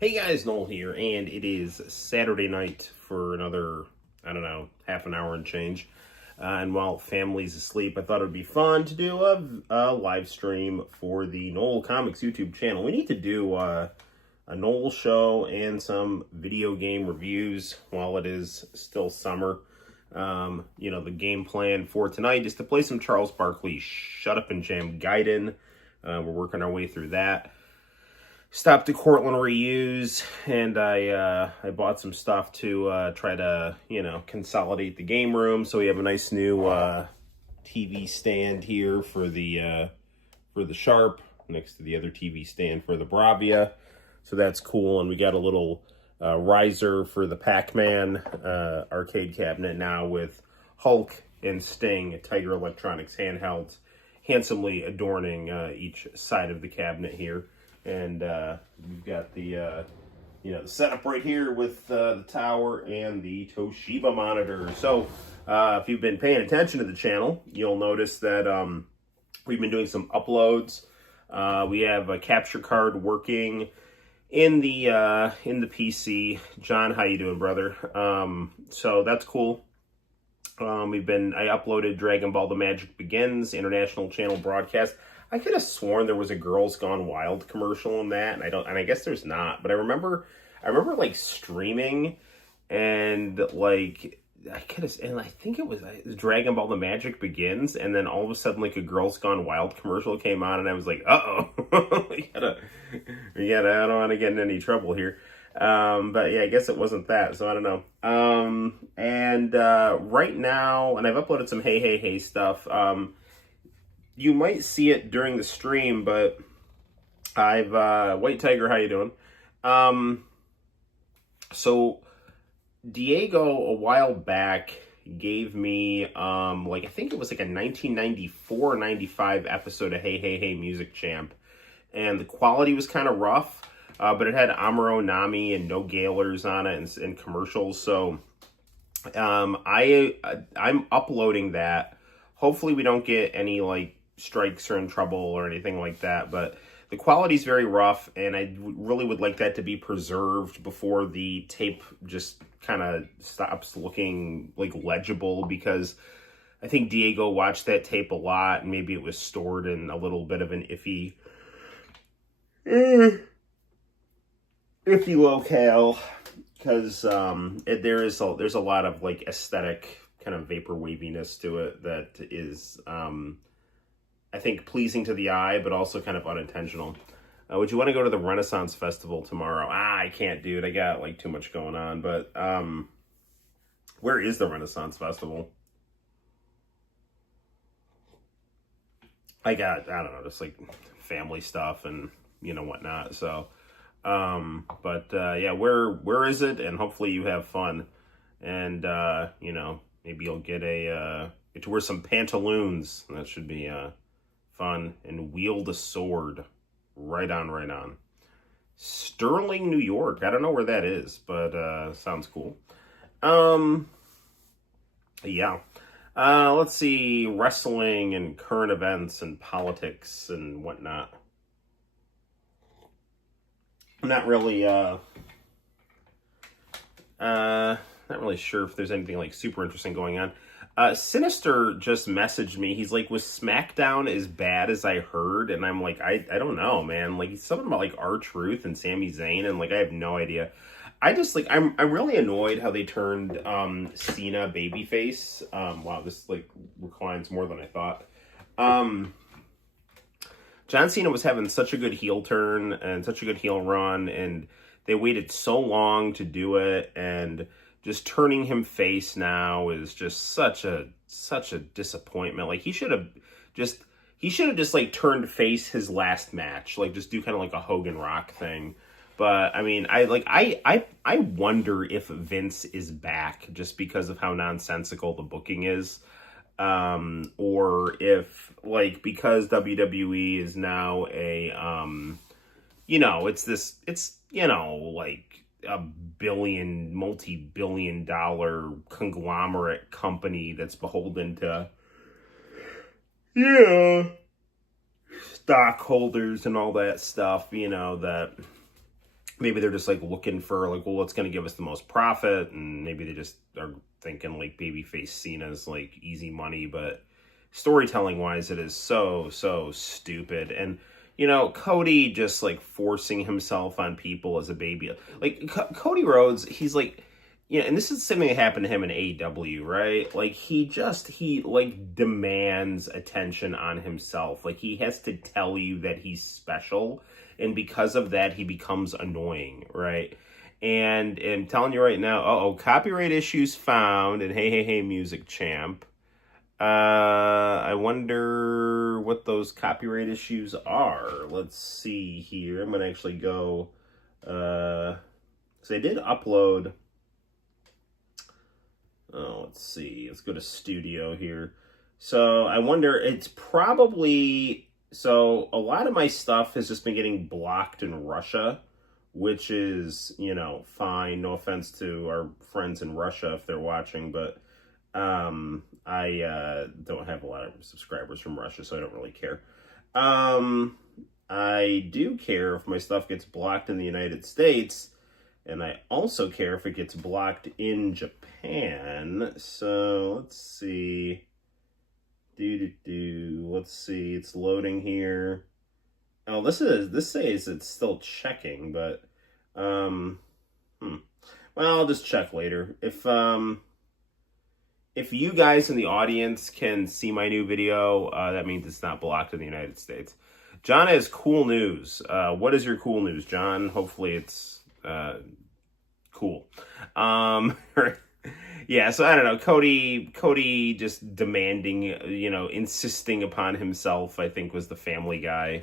Hey guys, Noel here, and it is Saturday night for another, I don't know, half an hour and change. And while family's asleep, I thought it would be fun to do a live stream for the Noel ComiX YouTube channel. We need to do a Noel show and some video game reviews while it is still summer. The game plan for tonight is to play some Charles Barkley Shut Up and Jam Gaiden. We're working our way through that. Stopped at Cortland Reuse, and I bought some stuff to try to, consolidate the game room. So we have a nice new TV stand here for the Sharp, next to the other TV stand for the Bravia. So that's cool, and we got a little riser for the Pac-Man arcade cabinet now with Hulk and Sting, Tiger Electronics handhelds, handsomely adorning each side of the cabinet here. And we've got the setup right here with the tower and the Toshiba monitor. So if you've been paying attention to the channel, you'll notice that we've been doing some uploads. We have a capture card working in the PC. John, how you doing, brother? So that's cool. I uploaded Dragon Ball: The Magic Begins international channel broadcast. I could have sworn there was a Girls Gone Wild commercial in that, and I guess there's not. But I remember like streaming, and like I think it was Dragon Ball: The Magic Begins, and then all of a sudden like a Girls Gone Wild commercial came on, and I was like, we gotta, I don't want to get in any trouble here. But yeah, I guess it wasn't that, so I don't know. Right now, and I've uploaded some hey stuff. You might see it during the stream, but I've, White Tiger, how you doing? So Diego a while back gave me, I think it was like a 1994 or 95 episode of Hey Music Champ. And the quality was kind of rough, but it had Amuro Nami and no Gaylors on it and commercials. So, I'm uploading that. Hopefully we don't get any, strikes or in trouble or anything like that, but the quality is very rough, and I really would like that to be preserved before the tape just kind of stops looking legible, because I think Diego watched that tape a lot, and maybe it was stored in a little bit of an iffy locale, because there's a lot of aesthetic kind of vapor waviness to it that is I think pleasing to the eye, but also kind of unintentional. Would you want to go to the Renaissance Festival tomorrow? I can't, dude. I got too much going on. But where is the Renaissance Festival? I don't know, just family stuff and whatnot. So, yeah, where is it? And hopefully you have fun, and maybe you'll get get to wear some pantaloons. That should be fun, and wield a sword. Right on. Sterling, New York. I don't know where that is, but sounds cool. Yeah. Let's see, wrestling and current events and politics and whatnot. I'm not really sure if there's anything super interesting going on. Sinister just messaged me. He's like, was SmackDown as bad as I heard? And I'm like, I don't know, man. He's something about R-Truth and Sami Zayn, and I have no idea. I just I'm really annoyed how they turned Cena babyface. Wow, this reclines more than I thought. John Cena was having such a good heel turn and such a good heel run, and they waited so long to do it, and just turning him face now is just such a disappointment. He should have just turned face his last match. Just do kind of a Hogan Rock thing. But I mean, I wonder if Vince is back just because of how nonsensical the booking is. Or if because WWE is now a it's a multi-billion dollar conglomerate company that's beholden to stockholders and all that stuff, that maybe they're just like looking for like, well, what's going to give us the most profit, and maybe they just are thinking like babyface Cena's like easy money, but storytelling wise, it is so stupid. And Cody just like forcing himself on people as a baby, like Cody Rhodes, he's like, and this is something that happened to him in AEW, right? Like he like demands attention on himself. Like he has to tell you that he's special, and because of that, he becomes annoying, right? And I'm telling you right now, copyright issues found, and hey, music champ. I wonder what those copyright issues are. Let's see here. I'm gonna actually go, so I did upload. Oh, let's see. Let's go to studio here. So I wonder, it's probably, so a lot of my stuff has just been getting blocked in Russia, which is, fine. No offense to our friends in Russia if they're watching, but I don't have a lot of subscribers from Russia, so I don't really care. I do care if my stuff gets blocked in the United States, and I also care if it gets blocked in Japan. So let's see. Let's see. It's loading here. Oh, this says it's still checking, but well, I'll just check later. If you guys in the audience can see my new video, that means it's not blocked in the United States. John has cool news. What is your cool news, John? Hopefully it's cool. Yeah, so I don't know. Cody just demanding, insisting upon himself, I think was the Family Guy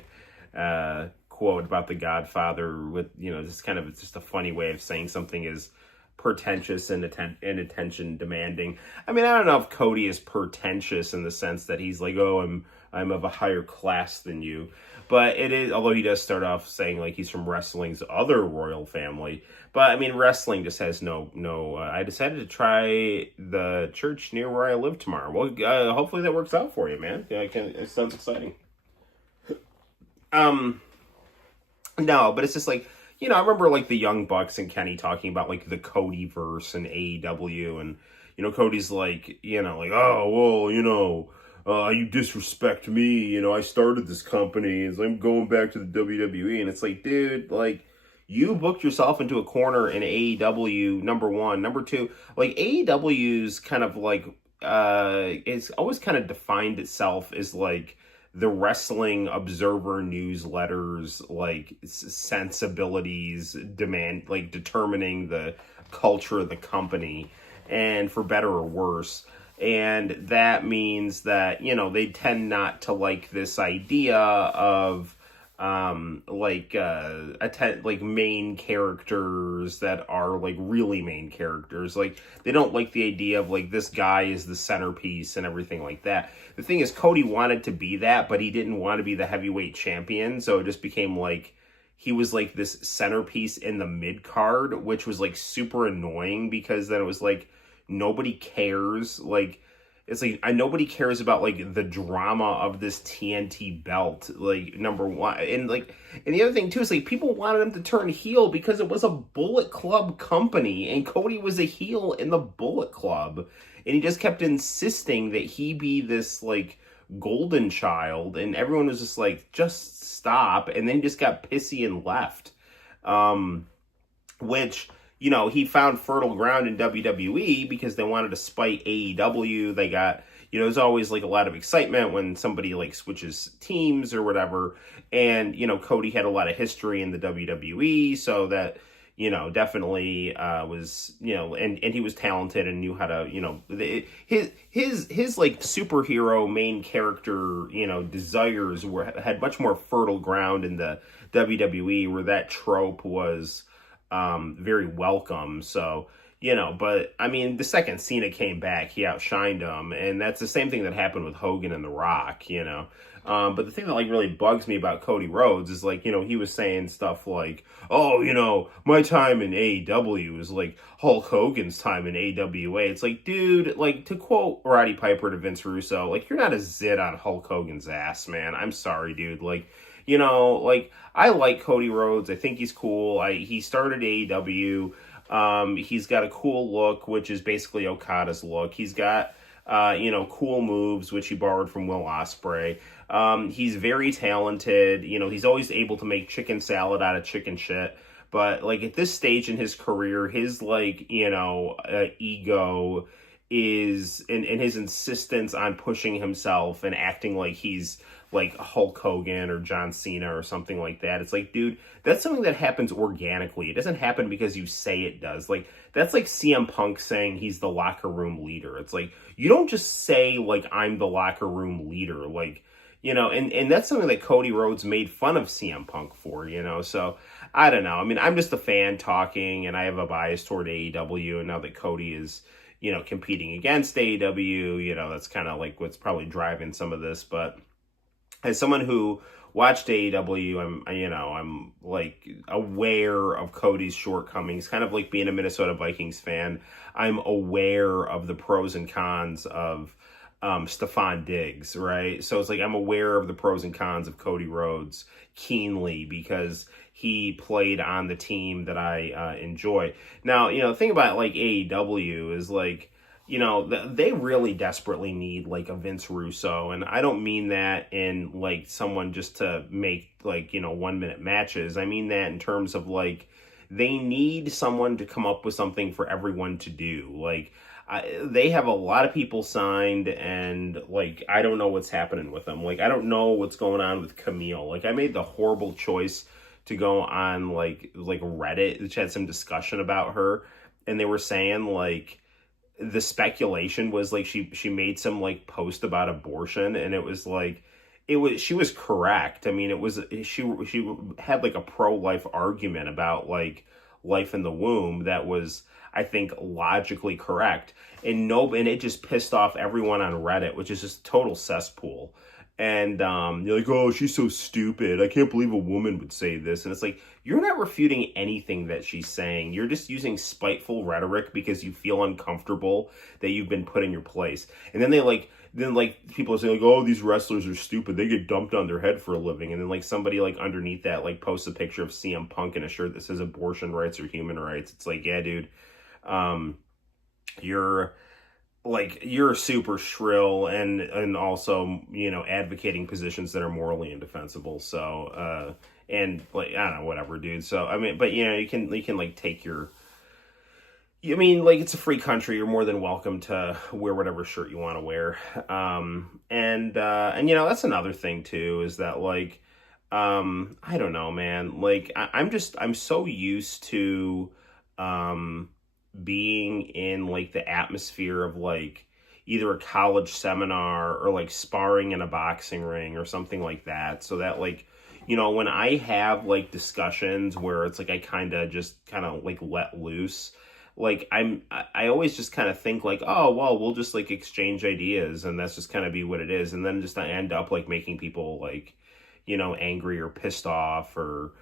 quote about the Godfather with, just kind of just a funny way of saying something is pretentious and attention demanding. I mean, I don't know if Cody is pretentious in the sense that he's like, oh, I'm of a higher class than you. But it is, although he does start off saying like he's from wrestling's other royal family. But I mean, wrestling just has no. I decided to try the church near where I live tomorrow. Well, hopefully that works out for you, man. Yeah, it sounds exciting. No, but it's just like, I remember like the Young Bucks and Kenny talking about like the Cody verse and AEW, and Cody's like, oh well, you disrespect me, I started this company, and I'm going back to the WWE, and it's like, dude, like, you booked yourself into a corner in AEW, number one. Number two, like, AEW's kind of like, it's always kind of defined itself as like the Wrestling Observer newsletters, like, sensibilities, determining the culture of the company, and for better or worse. And that means that, they tend not to like this idea of, main characters that are, like, really main characters. Like, they don't like the idea of, like, this guy is the centerpiece and everything like that. The thing is, Cody wanted to be that, but he didn't want to be the heavyweight champion, so it just became, like, he was, like, this centerpiece in the mid-card, which was, like, super annoying, because then it was, like, nobody cares, like, it's like, nobody cares about, like, the drama of this TNT belt, like, number one. And the other thing, too, is, like, people wanted him to turn heel because it was a Bullet Club company, and Cody was a heel in the Bullet Club. And he just kept insisting that he be this, like, golden child, and everyone was just like, just stop. And then he just got pissy and left. Which, he found fertile ground in WWE because they wanted to spite AEW. They got, there's always, like, a lot of excitement when somebody, like, switches teams or whatever. And, Cody had a lot of history in the WWE, so that, definitely was, and he was talented and knew how to, his like, superhero main character, desires had much more fertile ground in the WWE, where that trope was very welcome. So, but I mean, the second Cena came back, he outshined him, and that's the same thing that happened with Hogan and The Rock, but the thing that, like, really bugs me about Cody Rhodes is, like, he was saying stuff like, oh, my time in AEW is like Hulk Hogan's time in AWA. It's like, dude, like, to quote Roddy Piper to Vince Russo, like, you're not a zit on Hulk Hogan's ass, man. I'm sorry, dude. Like, you know, like, I like Cody Rhodes. I think he's cool. He started AEW. He's got a cool look, which is basically Okada's look. He's got, you know, cool moves, which he borrowed from Will Ospreay. He's very talented. You know, he's always able to make chicken salad out of chicken shit. But, like, at this stage in his career, his, like, you know, ego is, and his insistence on pushing himself and acting like he's, like, Hulk Hogan or John Cena or something like that. It's like, dude, that's something that happens organically. It doesn't happen because you say it does. Like, that's like CM Punk saying he's the locker room leader. It's like, you don't just say, like, I'm the locker room leader. Like, you know, and that's something that Cody Rhodes made fun of CM Punk for, you know, so I don't know. I mean, I'm just a fan talking, and I have a bias toward AEW, and now that Cody is, you know, competing against AEW, you know, that's kind of like what's probably driving some of this, but as someone who watched AEW, I'm like aware of Cody's shortcomings, kind of like being a Minnesota Vikings fan. I'm aware of the pros and cons of Stephon Diggs, right? So it's like I'm aware of the pros and cons of Cody Rhodes keenly because he played on the team that I enjoy. Now, you know, the thing about like AEW is like, you know, they really desperately need like a Vince Russo, and I don't mean that in like someone just to make like, you know, 1 minute matches. I mean that in terms of like they need someone to come up with something for everyone to do. Like, they have a lot of people signed, and like I don't know what's happening with them. Like, I don't know what's going on with Camille. Like, I made the horrible choice to go on like Reddit, which had some discussion about her, and they were saying like the speculation was like she made some like post about abortion, and it was like she was correct. I mean, it was she had like a pro-life argument about like life in the womb that was, I think, logically correct, and it just pissed off everyone on Reddit, which is just total cesspool. And you're like, oh, she's so stupid. I can't believe a woman would say this. And it's like, you're not refuting anything that she's saying. You're just using spiteful rhetoric because you feel uncomfortable that you've been put in your place. And then people are saying like, oh, these wrestlers are stupid. They get dumped on their head for a living. And then like somebody like underneath that like posts a picture of CM Punk in a shirt that says abortion rights or human rights. It's like, yeah, dude, you're super shrill and also, you know, advocating positions that are morally indefensible. So, and like, I don't know, whatever, dude. So, I mean, but you know, you can like take I mean, like, it's a free country. You're more than welcome to wear whatever shirt you want to wear. And you know, that's another thing too, is that like, I don't know, man, like I'm so used to, being in like the atmosphere of like either a college seminar or like sparring in a boxing ring or something like that, so that like, you know, when I have like discussions where it's like I kind of like let loose, like I always just kind of think like, oh well, we'll just like exchange ideas and that's just kind of be what it is, and then just I end up like making people like, you know, angry or pissed off or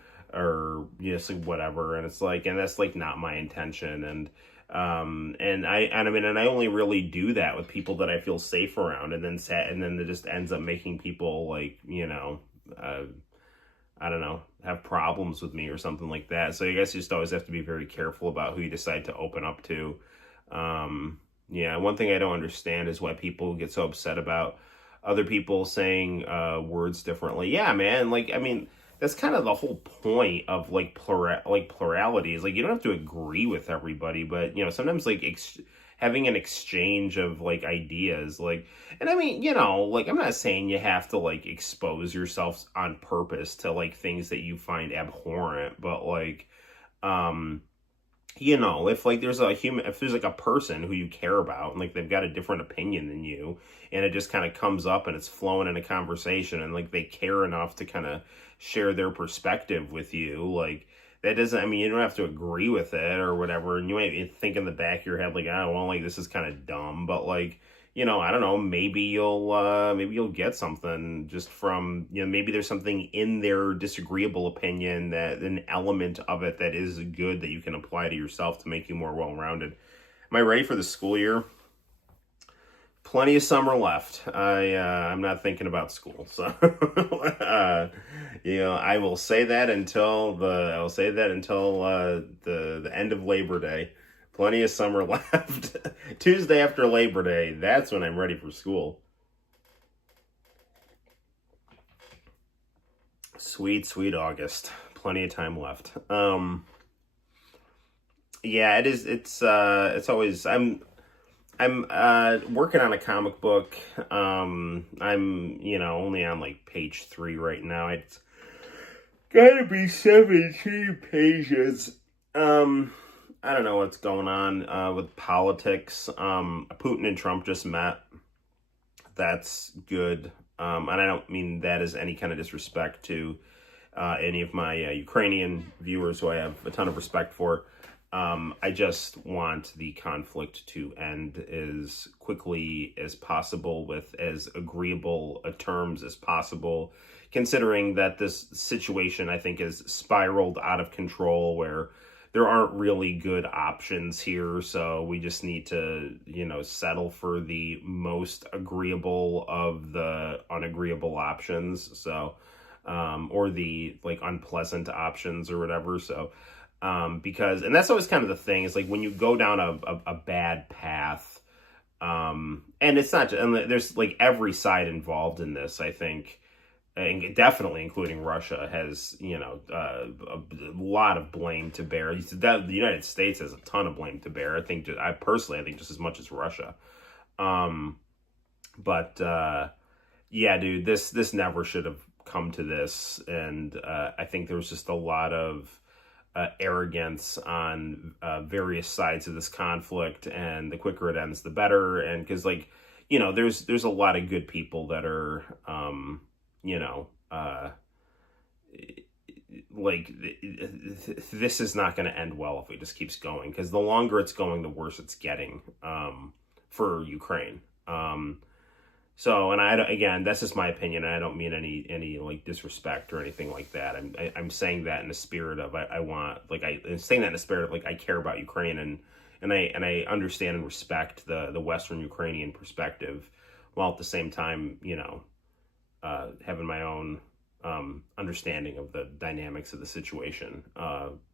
you know, like whatever, and it's like, and that's like not my intention, and I only really do that with people that I feel safe around, and then it just ends up making people like, you know, I don't know, have problems with me or something like that. So I guess you just always have to be very careful about who you decide to open up to. Yeah, one thing I don't understand is why people get so upset about other people saying words differently. Yeah, man, like, I mean, that's kind of the whole point of like plurality is like, you don't have to agree with everybody, but you know, sometimes like having an exchange of like ideas, like, and I mean, you know, like, I'm not saying you have to like expose yourself on purpose to like things that you find abhorrent, but like, you know, if like there's like a person who you care about and like they've got a different opinion than you, and it just kind of comes up and it's flowing in a conversation, and like they care enough to kind of share their perspective with you, like, that doesn't, I mean, you don't have to agree with it or whatever, and you might think in the back of your head like, oh well, like, this is kind of dumb, but like, you know, I don't know, maybe you'll get something just from, you know, maybe there's something in their disagreeable opinion, that an element of it that is good that you can apply to yourself to make you more well-rounded. Am I ready for the school year? plenty of summer left. I'm not thinking about school, so I will say that until the end of Labor Day. Plenty of summer left. Tuesday after Labor Day, that's when I'm ready for school. Sweet, sweet August. Plenty of time left. Yeah, it is. It's always. I'm working on a comic book. I'm only on like page 3 right now. It's gotta be 17 pages. I don't know what's going on with politics. Putin and Trump just met. That's good. And I don't mean that as any kind of disrespect to any of my Ukrainian viewers who I have a ton of respect for. I just want the conflict to end as quickly as possible with as agreeable terms as possible, considering that this situation, I think, has spiraled out of control where there aren't really good options here. So we just need to, settle for the most agreeable of the unagreeable options. So, or the unpleasant options or whatever. So, because, and that's always kind of the thing, is like when you go down a bad path, and it's not, and there's every side involved in this, I think, and definitely including Russia has, a lot of blame to bear. The United States has a ton of blame to bear. I think just as much as Russia. Yeah, dude, this never should have come to this. And, I think there was just a lot of, arrogance on various sides of this conflict, and the quicker it ends, the better. And because there's a lot of good people that are, this is not going to end well if it just keeps going, because the longer it's going, the worse it's getting for Ukraine. So, and again, that's just my opinion. And I don't mean any disrespect or anything like that. I'm saying that in the spirit of I'm saying that in the spirit of I care about Ukraine, and I understand and respect the Western Ukrainian perspective, while at the same time, having my own understanding of the dynamics of the situation,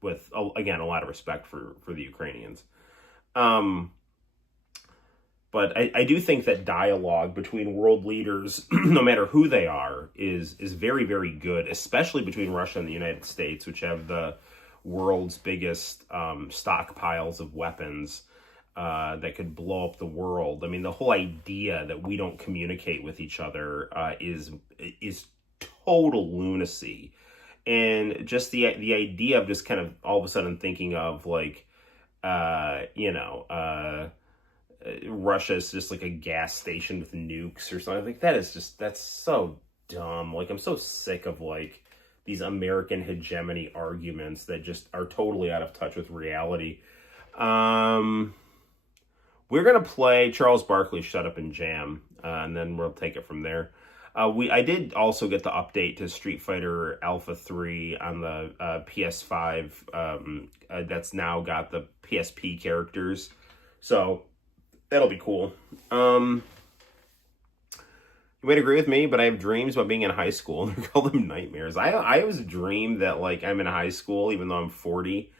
with again a lot of respect for the Ukrainians. But I do think that dialogue between world leaders, no matter who they are, is very, very good, especially between Russia and the United States, which have the world's biggest stockpiles of weapons that could blow up the world. I mean, the whole idea that we don't communicate with each other is total lunacy. And just the idea of just kind of all of a sudden thinking of Russia is just like a gas station with nukes or something. That's so dumb. I'm so sick of these American hegemony arguments that just are totally out of touch with reality. We're gonna play Charles Barkley's "Shut Up and Jam," and then we'll take it from there. I did also get the update to Street Fighter Alpha 3 on the PS5. That's now got the PSP characters, so that'll be cool. You might agree with me, but I have dreams about being in high school. They call them nightmares. I always dream that I'm in high school, even though I'm 40,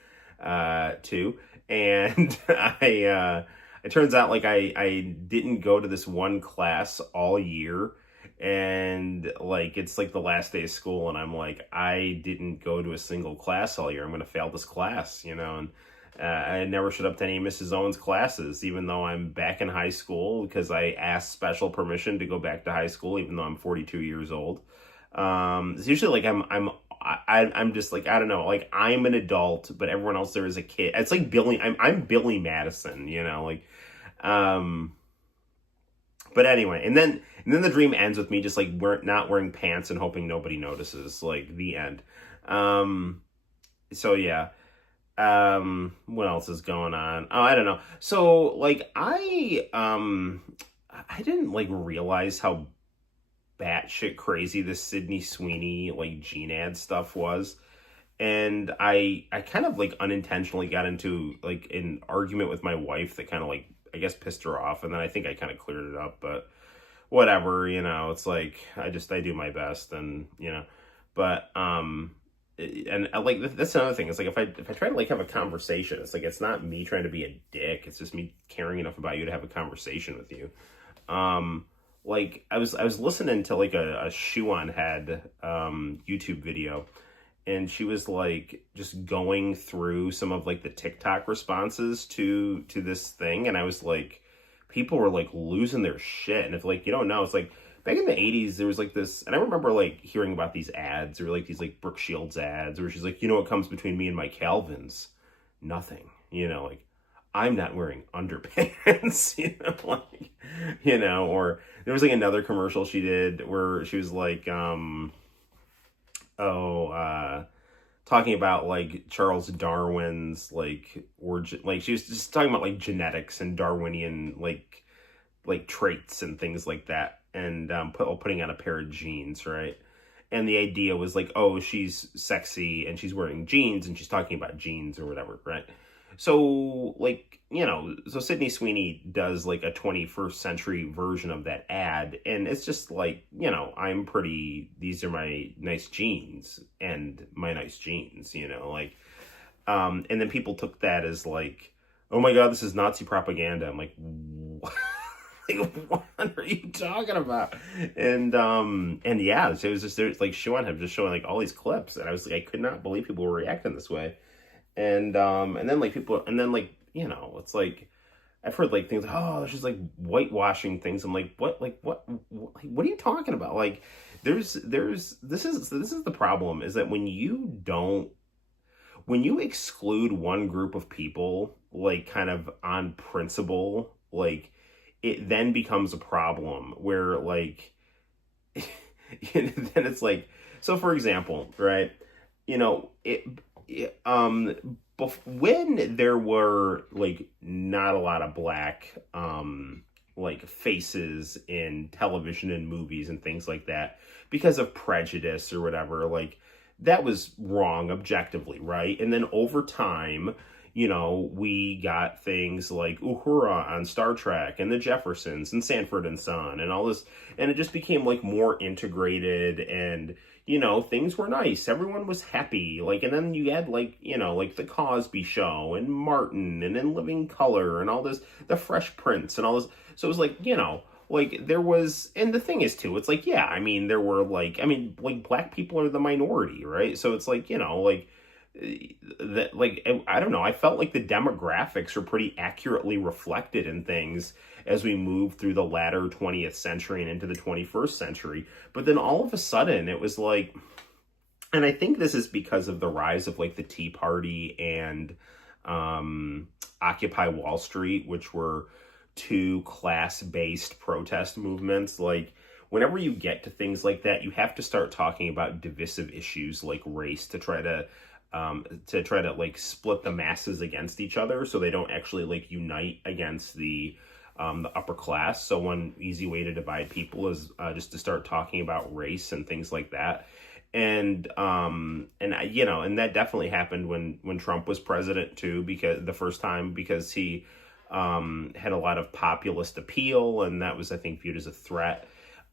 too. And it turns out I didn't go to this one class all year, and it's the last day of school, and I'm I didn't go to a single class all year. I'm gonna fail this class, and I never showed up to any of Mrs. Owens' classes, even though I'm back in high school, because I asked special permission to go back to high school, even though I'm 42 years old. It's usually I'm just I don't know, I'm an adult, but everyone else there is a kid. It's like Billy. I'm Billy Madison, But anyway, and then the dream ends with me just not wearing pants and hoping nobody notices. The end. So yeah. What else is going on? Oh, I don't know. So I didn't realize how batshit crazy this Sydney Sweeney Gene ad stuff was. And I kind of unintentionally got into an argument with my wife that kind of I guess, pissed her off. And then I think I kind of cleared it up, but whatever, you know, it's like, I do my best, and, you know, but, and I, like, that's another thing. It's like, if I try to, like, have a conversation, it's like, it's not me trying to be a dick. It's just me caring enough about you to have a conversation with you. Like, I was listening to, like, a Shoe on Head, YouTube video, and she was, like, just going through some of, like, the TikTok responses to this thing, and I was like, people were, like, losing their shit. And if, like, you don't know, it's like, back in the 80s, there was, like, this, and I remember, like, hearing about these ads, or, like, these, like, Brooke Shields ads, where she's like, you know what comes between me and my Calvins? Nothing. You know, like, I'm not wearing underpants, you know, like, you know, or there was, like, another commercial she did where she was, like, talking about, like, Charles Darwin's, like, origin, like, she was just talking about, like, genetics and Darwinian, like traits and things like that, and putting on a pair of jeans, right? And the idea was, like, oh, she's sexy and she's wearing jeans, and she's talking about jeans or whatever, right? So, like, you know, so Sydney Sweeney does, like, a 21st century version of that ad, and it's just like, you know, these are my nice jeans, and my nice jeans, you know, like, and then people took that as, like, oh my God, this is Nazi propaganda. I'm like, what? Like, what are you talking about? And yeah, so it was just, there's, like, Sean had just showing, like, all these clips, and I was like, I could not believe people were reacting this way. And then, like, people, and then, like, you know, it's like, I've heard, like, things, oh, she's, like, whitewashing things. I'm like, what are you talking about? Like, this is the problem, is that when you exclude one group of people, like, kind of on principle, like, it then becomes a problem where, like, then it's like, so for example, right, you know, when there were, like, not a lot of black, like, faces in television and movies and things like that, because of prejudice or whatever, like, that was wrong objectively, right? And then over time, you know, we got things like Uhura on Star Trek, and the Jeffersons, and Sanford and Son, and all this, and it just became, like, more integrated, and, you know, things were nice. Everyone was happy. Like, and then you had, like, you know, like, the Cosby Show, and Martin, and In Living Color, and all this, the Fresh Prince, and all this. So it was like, you know, like, there was, and the thing is, too, it's like, yeah, I mean, there were, like, like, black people are the minority, right? So it's like, you know, like, that, like, I don't know, I felt like the demographics are pretty accurately reflected in things as we move through the latter 20th century and into the 21st century. But then all of a sudden it was like, and I think this is because of the rise of, like, the Tea Party and Occupy Wall Street, which were two class-based protest movements. Like, whenever you get to things like that, you have to start talking about divisive issues like race to try to like, split the masses against each other, so they don't actually, like, unite against the upper class. So one easy way to divide people is just to start talking about race and things like that. And you know, and that definitely happened when Trump was president too, because the first time, because he had a lot of populist appeal, and that was, I think, viewed as a threat.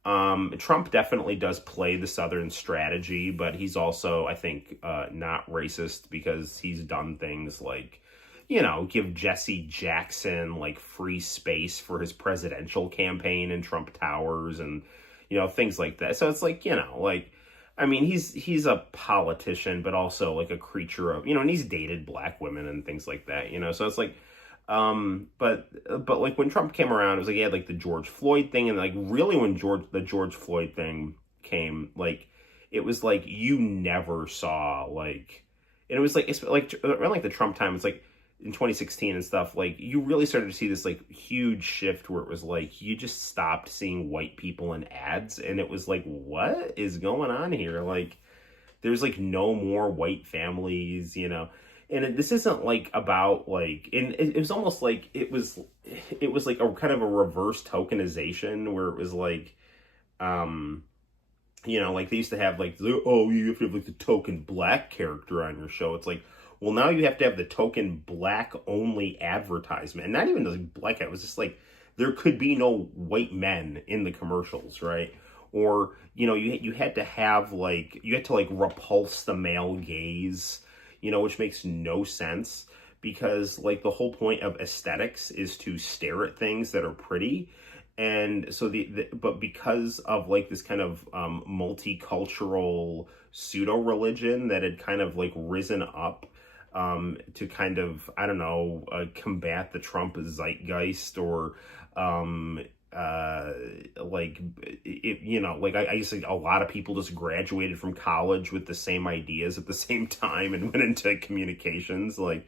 Trump definitely does play the Southern strategy, but he's also, I think, not racist, because he's done things like, you know, give Jesse Jackson, like, free space for his presidential campaign in Trump Towers, and, you know, things like that. So it's like, you know, like, I mean, he's a politician, but also, like, a creature of, you know, and he's dated black women and things like that, you know, so it's like, but like, when Trump came around, it was like, he had, like, the George Floyd thing, and, like, really when the George Floyd thing came, like, it was like, you never saw, like, and it was like, it's like around, like, the Trump time, it's like in 2016 and stuff, like, you really started to see this, like, huge shift where it was like, you just stopped seeing white people in ads, and it was like, what is going on here? Like, there's, like, no more white families, you know. And this isn't, like, about, like, and it was almost like it was like a kind of a reverse tokenization, where it was like, you know, like, they used to have, like, oh, you have to have, like, the token black character on your show. It's like, well, now you have to have the token black only advertisement. And not even like black, it was just like, there could be no white men in the commercials, right? Or, you know, you had to have like, you had to like repulse the male gaze, you know, which makes no sense, because like the whole point of aesthetics is to stare at things that are pretty. And so but because of like this kind of multicultural pseudo religion that had kind of like risen up to kind of, I don't know, combat the Trump zeitgeist, or like it, you know, like I used to, a lot of people just graduated from college with the same ideas at the same time and went into communications, like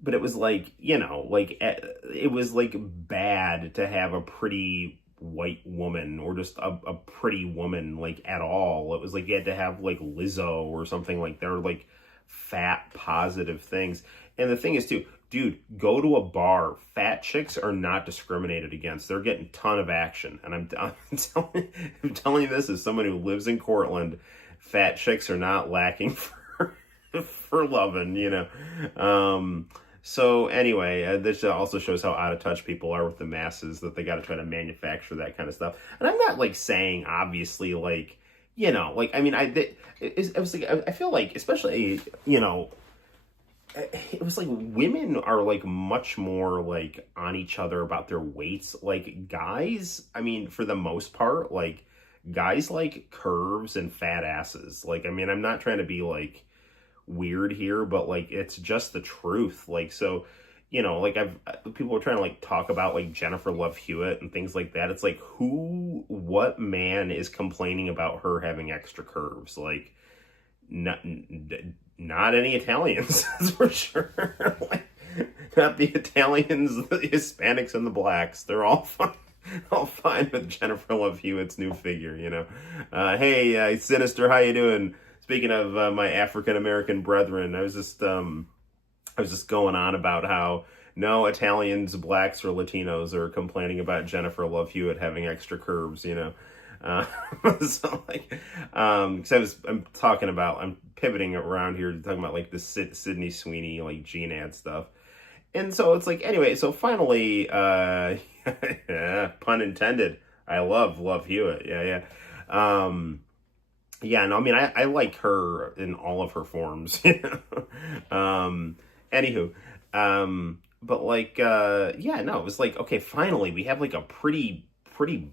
but it was like, you know, like it was like bad to have a pretty white woman, or just a pretty woman, like at all. It was like you had to have like Lizzo or something, like they're like fat positive things. And the thing is too, dude, go to a bar. Fat chicks are not discriminated against. They're getting a ton of action. And I'm telling you this as someone who lives in Cortland. Fat chicks are not lacking for loving, you know. So anyway, this also shows how out of touch people are with the masses, that they got to try to manufacture that kind of stuff. And I'm not like saying, obviously, like, you know, like, I mean, I was like, I feel like, especially, you know, it was like women are like much more like on each other about their weights. Like guys, I mean, for the most part, like guys like curves and fat asses. Like, I mean, I'm not trying to be like weird here, but like it's just the truth. Like, so, you know, like people are trying to like talk about like Jennifer Love Hewitt and things like that. It's like, what man is complaining about her having extra curves? Like, not any Italians, that's for sure. Like, not the Italians, the Hispanics, and the blacks. They're all fine with Jennifer Love Hewitt's new figure, you know. Hey, Sinister, how you doing? Speaking of my African-American brethren, I was just going on about how no Italians, blacks, or Latinos are complaining about Jennifer Love Hewitt having extra curves, you know. So like, because I'm pivoting around here to talking about like the Sydney Sweeney like Gene ad stuff. And so it's like, anyway, so finally, yeah, pun intended, I love Hewitt. Yeah. Yeah, no, I mean, I like her in all of her forms. Anywho, but like, yeah, no, it was like, okay, finally, we have like a pretty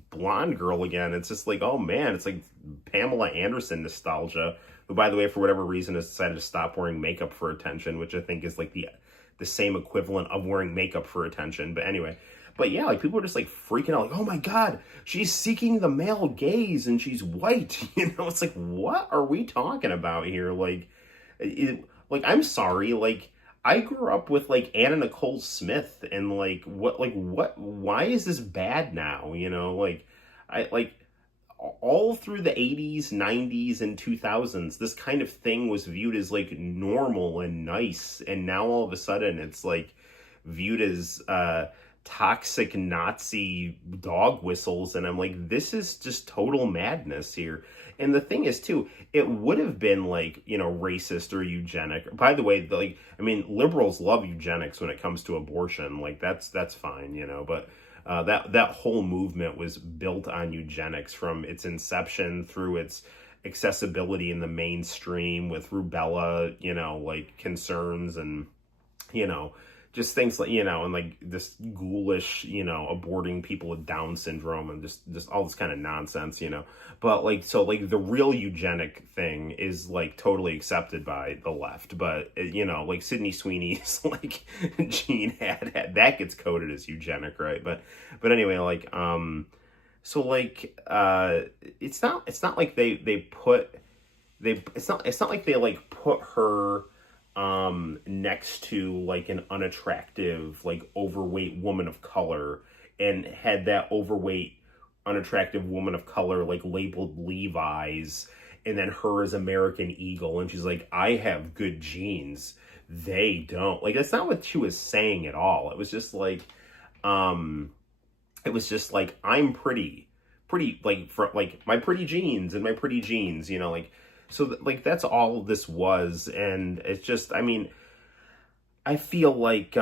blonde girl again. It's just like, oh man, it's like Pamela Anderson nostalgia, who, by the way, for whatever reason, has decided to stop wearing makeup for attention, which I think is like the same equivalent of wearing makeup for attention. But anyway. But yeah, like people are just like freaking out, like, oh my God, she's seeking the male gaze and she's white. You know, it's like, what are we talking about here? Like, I'm sorry, like I grew up with like Anna Nicole Smith, and like why is this bad now? You know, like all through the 80s, 90s, and 2000s, this kind of thing was viewed as like normal and nice, and now all of a sudden it's like viewed as toxic Nazi dog whistles, and I'm like, this is just total madness here. And the thing is too, it would have been like, you know, racist or eugenic. By the way, like, I mean, liberals love eugenics when it comes to abortion. Like that's fine, you know, but that whole movement was built on eugenics from its inception through its accessibility in the mainstream with rubella, you know, like concerns, and, you know, just things like, you know, and like this ghoulish, you know, aborting people with Down syndrome, and just all this kind of nonsense, you know. But like, so like the real eugenic thing is like totally accepted by the left. But, you know, like Sydney Sweeney's like Gene had that gets coded as eugenic, right? But anyway, like, so like, it's not like it's not like they like put her next to like an unattractive, like overweight woman of color, and had that overweight, unattractive woman of color like labeled Levi's, and then her as American Eagle, and she's like, I have good genes, they don't. Like, that's not what she was saying at all. It was just like, I'm pretty, like, for like my pretty genes, you know, like, so like that's all this was, and it's just, I mean, I feel like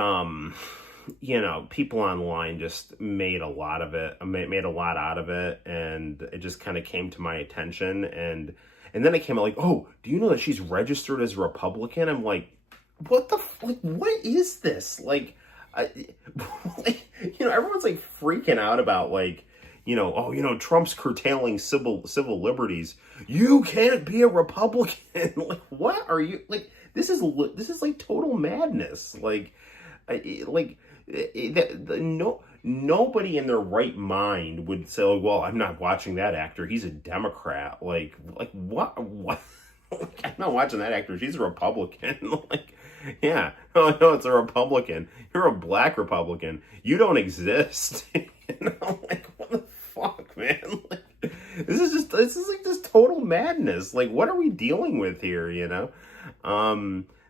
people online just made a lot of it, made a lot out of it, and it just kind of came to my attention, and then it came out like, oh, do you know that she's registered as a Republican? I'm like, what the like, what is this? Like, like, everyone's like freaking out about like, Trump's curtailing civil liberties. You can't be a Republican. Like, what are you like? This is like total madness. Like, nobody in their right mind would say, oh, well, I'm not watching that actor. He's a Democrat. Like what? Like, I'm not watching that actor. She's a Republican. Like, yeah, oh no, it's a Republican. You're a black Republican. You don't exist. Like, what the fuck, man? Like, this is like just total madness. Like, what are we dealing with here?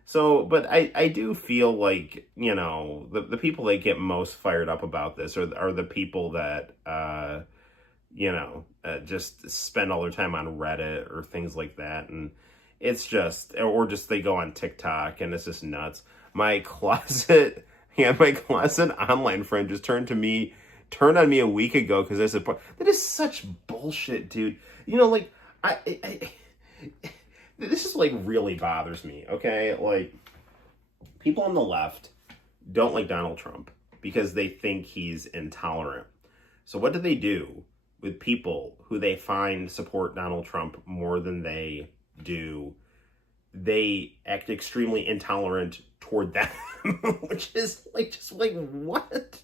So, but I do feel like, the people that get most fired up about this are the people that, just spend all their time on Reddit or things like that. And it's just, or just they go on TikTok and it's just nuts. My closet online friend just turned on me a week ago because I said, that is such bullshit, dude. Like, this is like really bothers me, okay? Like, people on the left don't like Donald Trump because they think he's intolerant. So what do with people who they find support Donald Trump more than they do? They act extremely intolerant toward them, which is like, just like, what?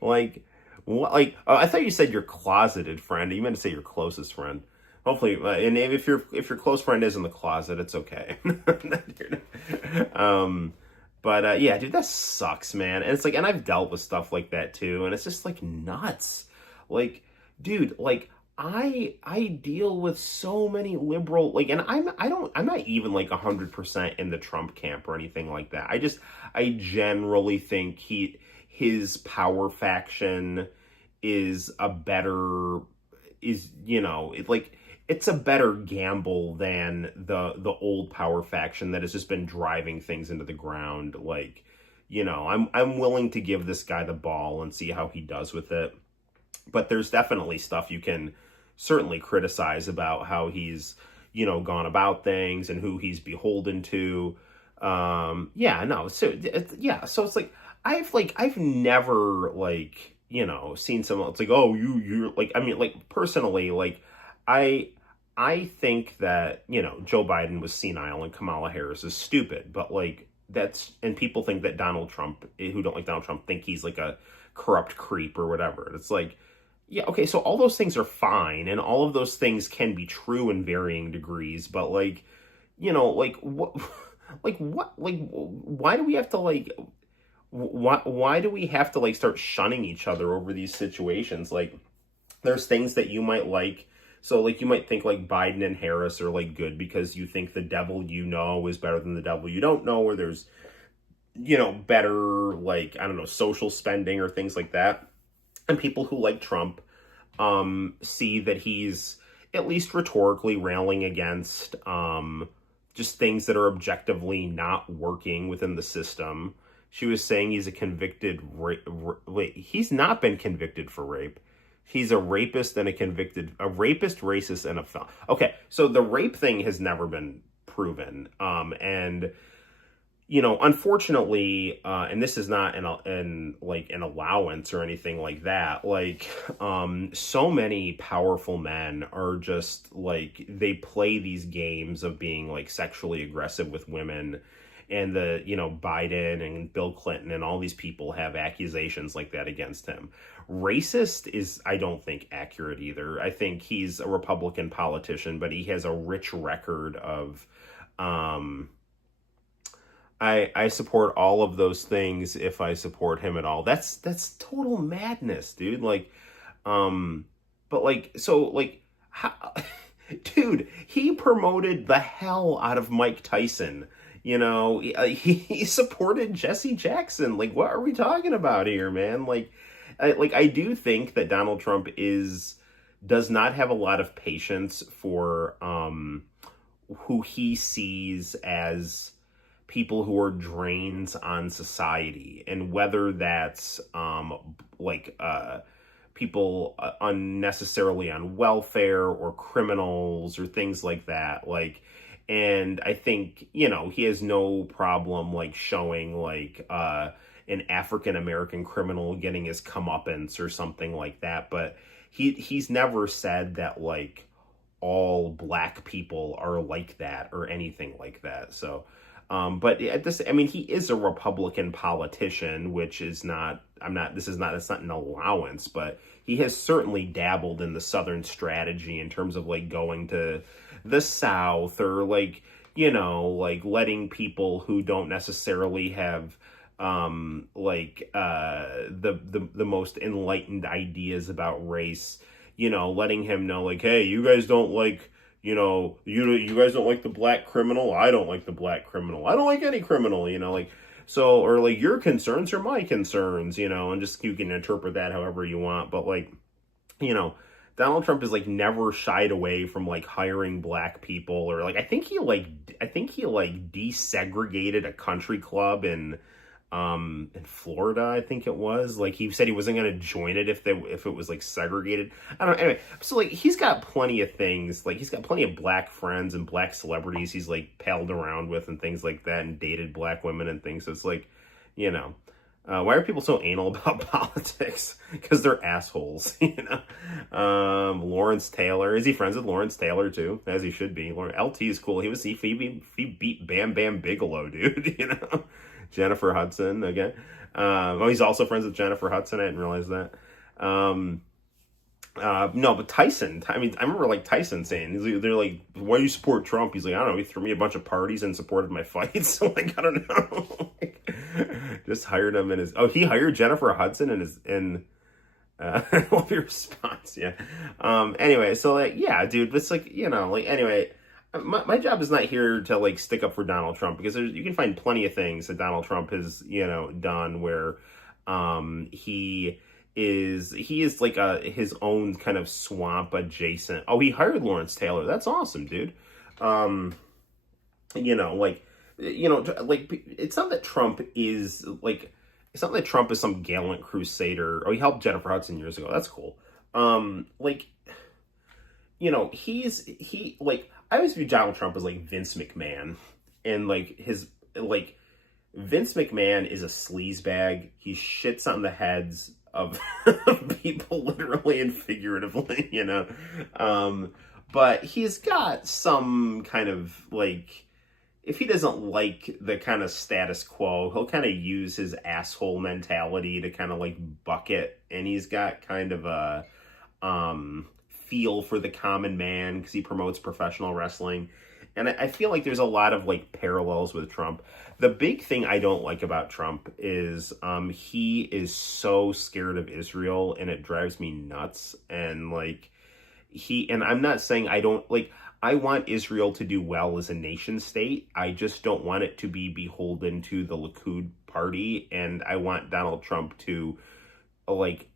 Like, what? Like, I thought you said your closeted friend. You meant to say your closest friend. Hopefully, and if your close friend is in the closet, it's okay. But yeah, dude, that sucks, man. And it's like, and I've dealt with stuff like that too, and it's just like nuts. Like, dude, like I deal with so many liberal, like, and I'm not even like 100% in the Trump camp or anything like that. I generally think his power faction is a better, it's a better gamble than the old power faction that has just been driving things into the ground. Like, I'm willing to give this guy the ball and see how he does with it. But there's definitely stuff you can certainly criticize about how he's, gone about things and who he's beholden to. So it's like, I've never like, seen someone, it's like, oh, you're like, I mean, like, personally, like, I think that, Joe Biden was senile and Kamala Harris is stupid, but like, and people think that Donald Trump, who don't like Donald Trump, think he's like a corrupt creep or whatever. It's like, yeah, okay, so all those things are fine, and all of those things can be true in varying degrees, but like, like, what, why do we have to like, why do we have to like start shunning each other over these situations? Like, there's things that you might like. So, like, you might think, like, Biden and Harris are, like, good because you think the devil is better than the devil you don't know, or there's, better, like, I don't know, social spending or things like that. And people who like Trump see that he's at least rhetorically railing against just things that are objectively not working within the system. She was saying he's a convicted wait, he's not been convicted for rape. He's a rapist and a rapist, racist, and a felon. Okay, so the rape thing has never been proven. And, unfortunately, and this is not an allowance or anything like that. Like, so many powerful men are just like, they play these games of being like sexually aggressive with women. And Biden and Bill Clinton and all these people have accusations like that against him. Racist is, I don't think, accurate either. I think he's a Republican politician, but he has a rich record of, I support all of those things if I support him at all. That's total madness, dude. Like, but like, so like, how, dude, he promoted the hell out of Mike Tyson. He supported Jesse Jackson. Like, what are we talking about here, man? Like, I do think that Donald Trump does not have a lot of patience for who he sees as people who are drains on society, and whether that's people unnecessarily on welfare or criminals or things like that. Like, and I think, you know, he has no problem like showing like an African American criminal getting his comeuppance or something like that, but he's never said that like all black people are like that or anything like that. So but at this, I mean, he is a Republican politician, which is not, it's not an allowance, but he has certainly dabbled in the Southern strategy in terms of like going to the South, or like, you know, like letting people who don't necessarily have the most enlightened ideas about race, you know, letting him know like, hey, you guys don't like, you know, you guys don't like the black criminal. I don't like the black criminal. I don't like any criminal, you know, like, so, or like your concerns are my concerns, you know, and just, you can interpret that however you want. But like, you know, Donald Trump has like never shied away from like hiring black people, or like, I think he desegregated a country club in Florida, I think it was. Like, he said he wasn't going to join it if it was like segregated. I don't know. Anyway, so like, he's got plenty of things. Like, he's got plenty of black friends and black celebrities he's like palled around with and things like that, and dated black women and things. So it's like, you know, why are people so anal about politics? Because they're assholes, you know. Lawrence Taylor, is he friends with Lawrence Taylor too? As he should be. LT is cool. He beat Bam Bam Bigelow, dude. You know. Jennifer Hudson again. He's also friends with Jennifer Hudson. I didn't realize that. No, but Tyson. I mean, I remember like Tyson saying, they're like, "Why do you support Trump?" He's like, "I don't know. He threw me a bunch of parties and supported my fights." So like, I don't know. Just hired him in his. Oh, he hired Jennifer Hudson I love your response. Yeah. Anyway, so like, yeah, dude. It's like, you know, like, anyway. My job is not here to like stick up for Donald Trump, because you can find plenty of things that Donald Trump has, you know, done where he is like his own kind of swamp adjacent. Oh, he hired Lawrence Taylor. That's awesome, dude. You know, like, you know, like, it's not that Trump is like, it's not that Trump is some gallant crusader. Oh, he helped Jennifer Hudson years ago. That's cool. Like, you know, I always view Donald Trump as like Vince McMahon, and like Vince McMahon is a sleazebag. He shits on the heads of people literally and figuratively, you know. But he's got some kind of like, if he doesn't like the kind of status quo, he'll kind of use his asshole mentality to kind of like bucket, and he's got kind of a feel for the common man because he promotes professional wrestling. And I feel like there's a lot of like parallels with Trump. The big thing I don't like about Trump is he is so scared of Israel, and it drives me nuts. And like, and I'm not saying I don't like, I want Israel to do well as a nation state. I just don't want it to be beholden to the Likud party. And I want Donald Trump to, like,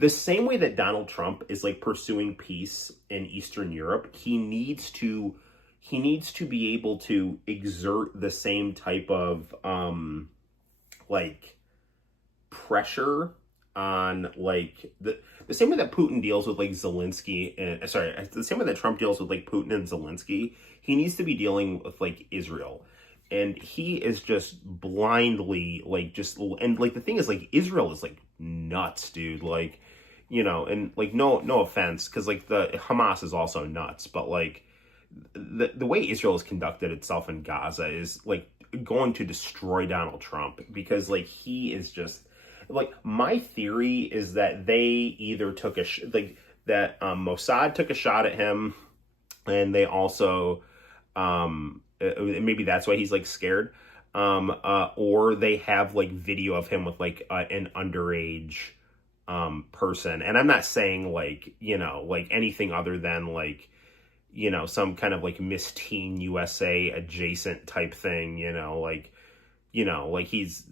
the same way that Donald Trump is like pursuing peace in Eastern Europe, he needs to be able to exert the same type of like pressure on like the same way that Putin deals with like Zelensky, and the same way that Trump deals with like Putin and Zelensky, he needs to be dealing with like Israel. And he is just blindly like and like the thing is like Israel is like nuts, dude. Like, you know, and like no offense, because like the Hamas is also nuts, but like the way Israel has conducted itself in Gaza is like going to destroy Donald Trump, because like he is just like, my theory is that they either took Mossad took a shot at him, and they also maybe that's why he's like scared, or they have like video of him with like an underage person. And I'm not saying like, you know, like anything other than like, you know, some kind of like Miss Teen USA adjacent type thing, you know, like he's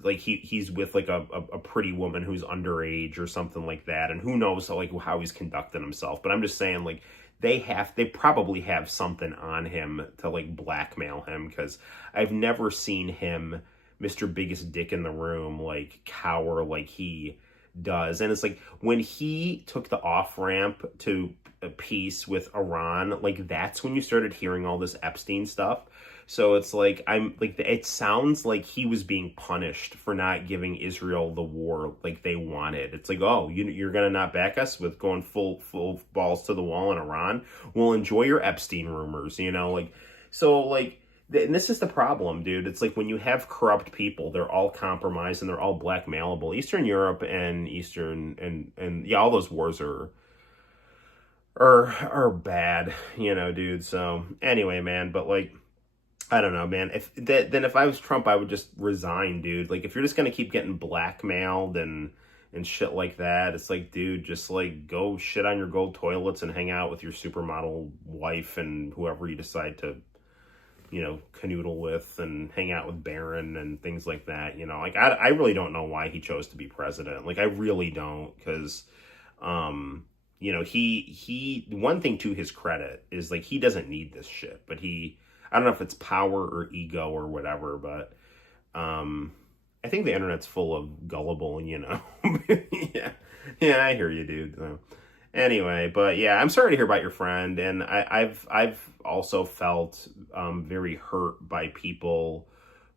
with like a pretty woman who's underage or something like that, and who knows like how he's conducting himself. But I'm just saying, like, they probably have something on him to like blackmail him, because I've never seen him, Mr. Biggest Dick in the Room, like cower like he does. And it's like when he took the off ramp to peace with Iran, like that's when you started hearing all this Epstein stuff. So it's like, it sounds like he was being punished for not giving Israel the war like they wanted. It's like, oh, you're going to not back us with going full balls to the wall in Iran? Well, enjoy your Epstein rumors, like, so like, and this is the problem, dude. It's like when you have corrupt people, they're all compromised and they're all blackmailable. Eastern Europe and and yeah, all those wars are bad, dude. So anyway, man, but like, I don't know, man. If I was Trump, I would just resign, dude. Like, if you're just gonna keep getting blackmailed and shit like that, it's like, dude, just like go shit on your gold toilets and hang out with your supermodel wife and whoever you decide to, canoodle with, and hang out with Barron and things like that. Like I really don't know why he chose to be president. Like I really don't, because, he one thing to his credit is like he doesn't need this shit, but I don't know if it's power or ego or whatever, but I think the internet's full of gullible, yeah, I hear you, dude. So, anyway, but yeah, I'm sorry to hear about your friend, and I've also felt very hurt by people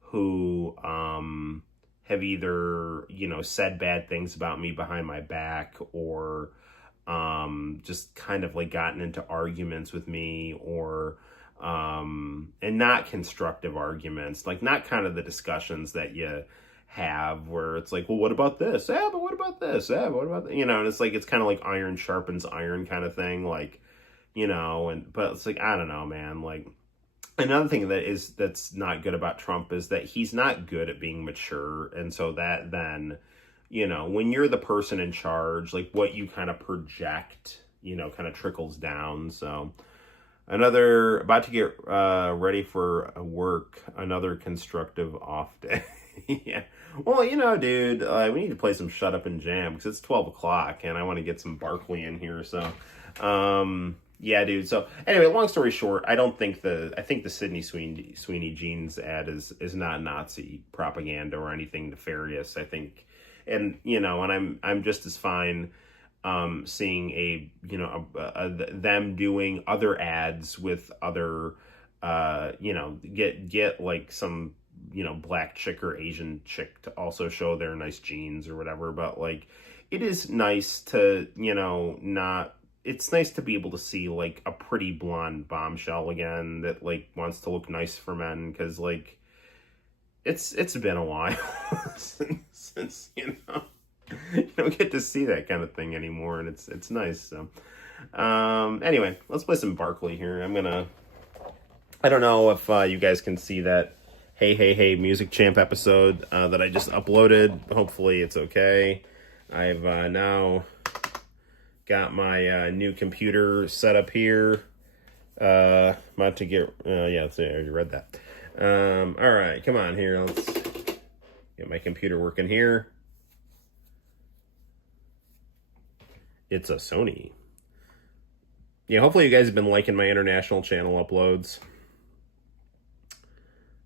who have either said bad things about me behind my back, or just kind of like gotten into arguments with me, or and not constructive arguments, like not kind of the discussions that you have where it's like, well, what about this? Yeah, but what about this? Yeah, but what about that? And it's like, it's kind of like iron sharpens iron kind of thing, like, but it's like, I don't know, man. Like, another thing that's not good about Trump is that he's not good at being mature. And so that then, when you're the person in charge, like what you kind of project, kind of trickles down. So about to get ready for work, another constructive off day. Yeah. Well, dude, we need to play some Shut Up and Jam because it's 12 o'clock and I want to get some Barkley in here. So, yeah, dude. So anyway, long story short, I think the Sydney Sweeney Jeans ad is not Nazi propaganda or anything nefarious. I think, and I'm just as fine seeing them doing other ads with other get like some black chick or Asian chick to also show their nice jeans or whatever. But like, it is nice to it's nice to be able to see like a pretty blonde bombshell again that like wants to look nice for men, because like it's been a while since you don't get to see that kind of thing anymore, and it's nice. So anyway, let's play some Barkley here. I don't know if you guys can see that Hey Music Champ episode that I just uploaded. Hopefully it's okay. I've now got my new computer set up here. About to get yeah, I already read that. All right, come on here. Let's get my computer working here. It's a Sony. Yeah, hopefully you guys have been liking my international channel uploads.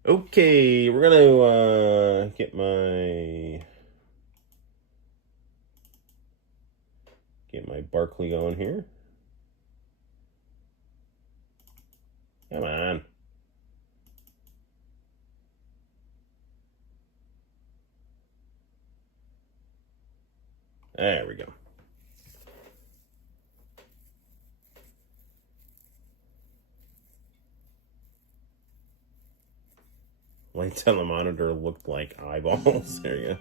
Okay, we're gonna get my Barkley going here. Come on. There we go. Lights on the monitor looked like eyeballs. There you go.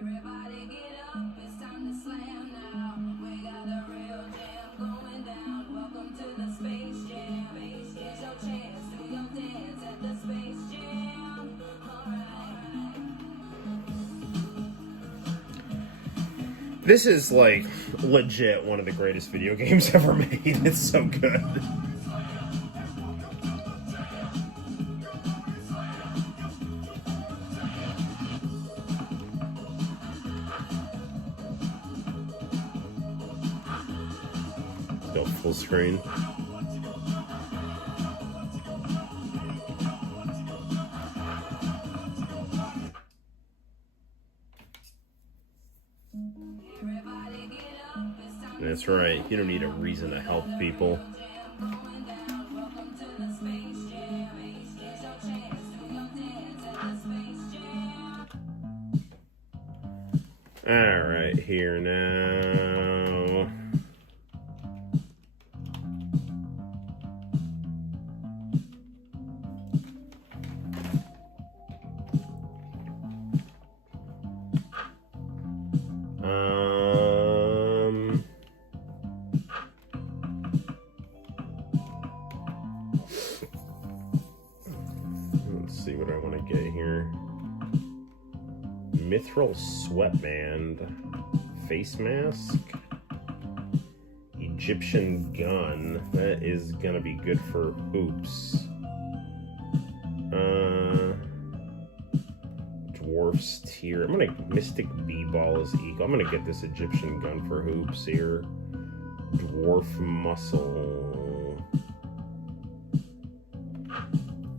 Everybody get up, it's time to slam now. We got a real jam going down. Welcome to the Space Jam. This is, like, legit one of the greatest video games ever made. It's so good. Let's go full screen. That's right. You don't need a reason to help people. All right, here now. Let's see what I want to get here. Mithril sweatband, face mask, Egyptian gun. That is gonna be good for hoops. Dwarf's tear. I'm gonna Mystic B-ball is eagle. I'm gonna get this Egyptian gun for hoops here. Dwarf muscle.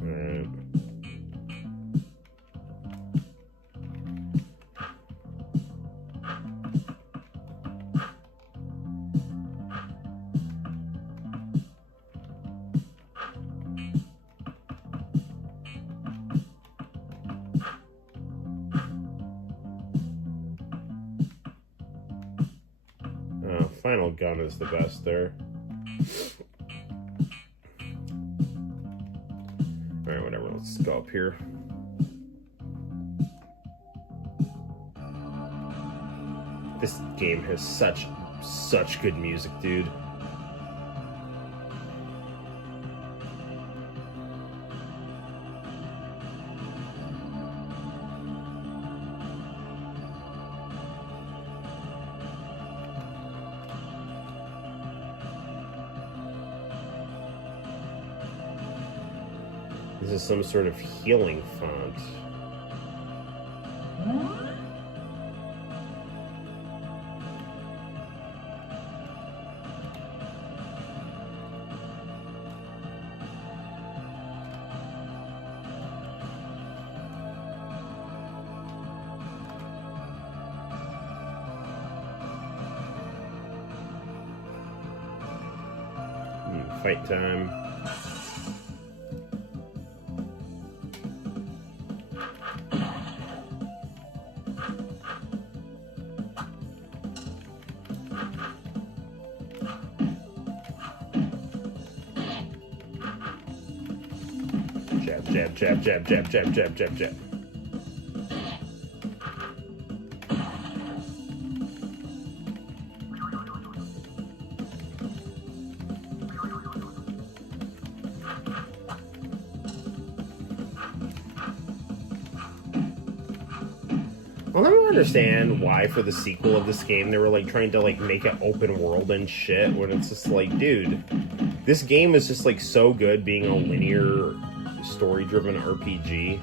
Alright. Final gun is the best there. Alright, whatever, let's go up here. This game has such good music, dude. This is some sort of healing font. Fight time. Jab, jab, jab, jab, jab, jab, jab, jab. I'll never understand why for the sequel of this game they were like trying to like make it open world and shit when it's just like, dude, this game is just like so good being a linear story-driven RPG.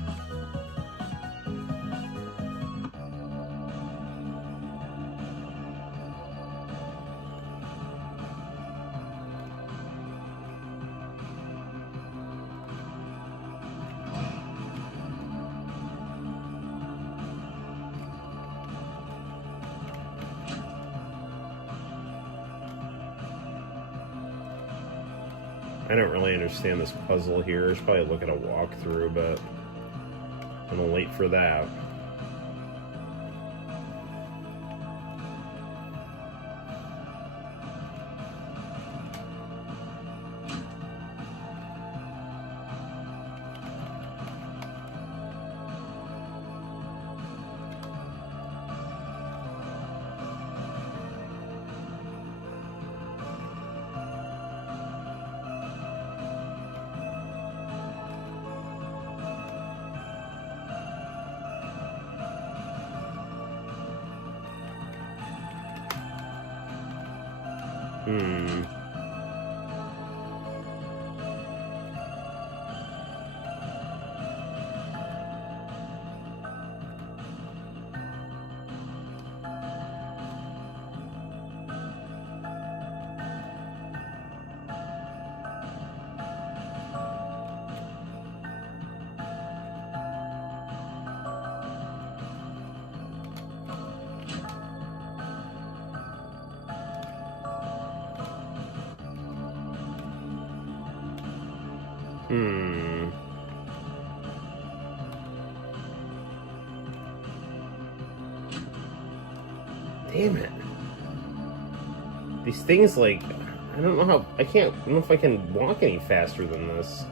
I don't really understand this puzzle here. I should probably look at a walkthrough, but I'm late for that. Hmm. Hmm. Damn it. These things, like, I don't know how, I don't know if I can walk any faster than this.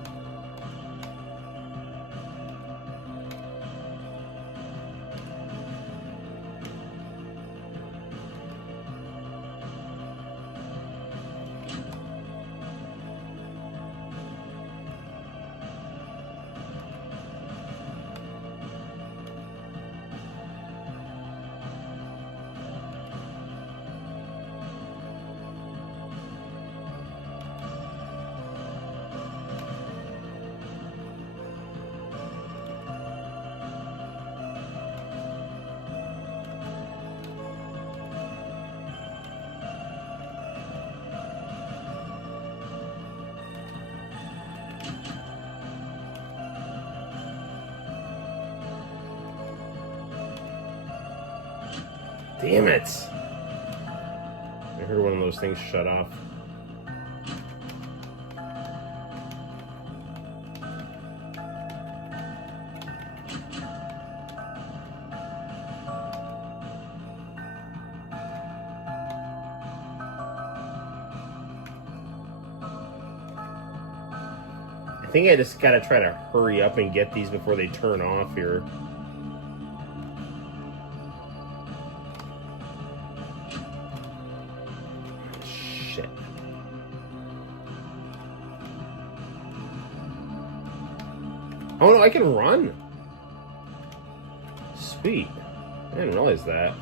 Damn it! I heard one of those things shut off. I think I just gotta try to hurry up and get these before they turn off here. Shit. Oh no, I can run! Sweet. I didn't realize that.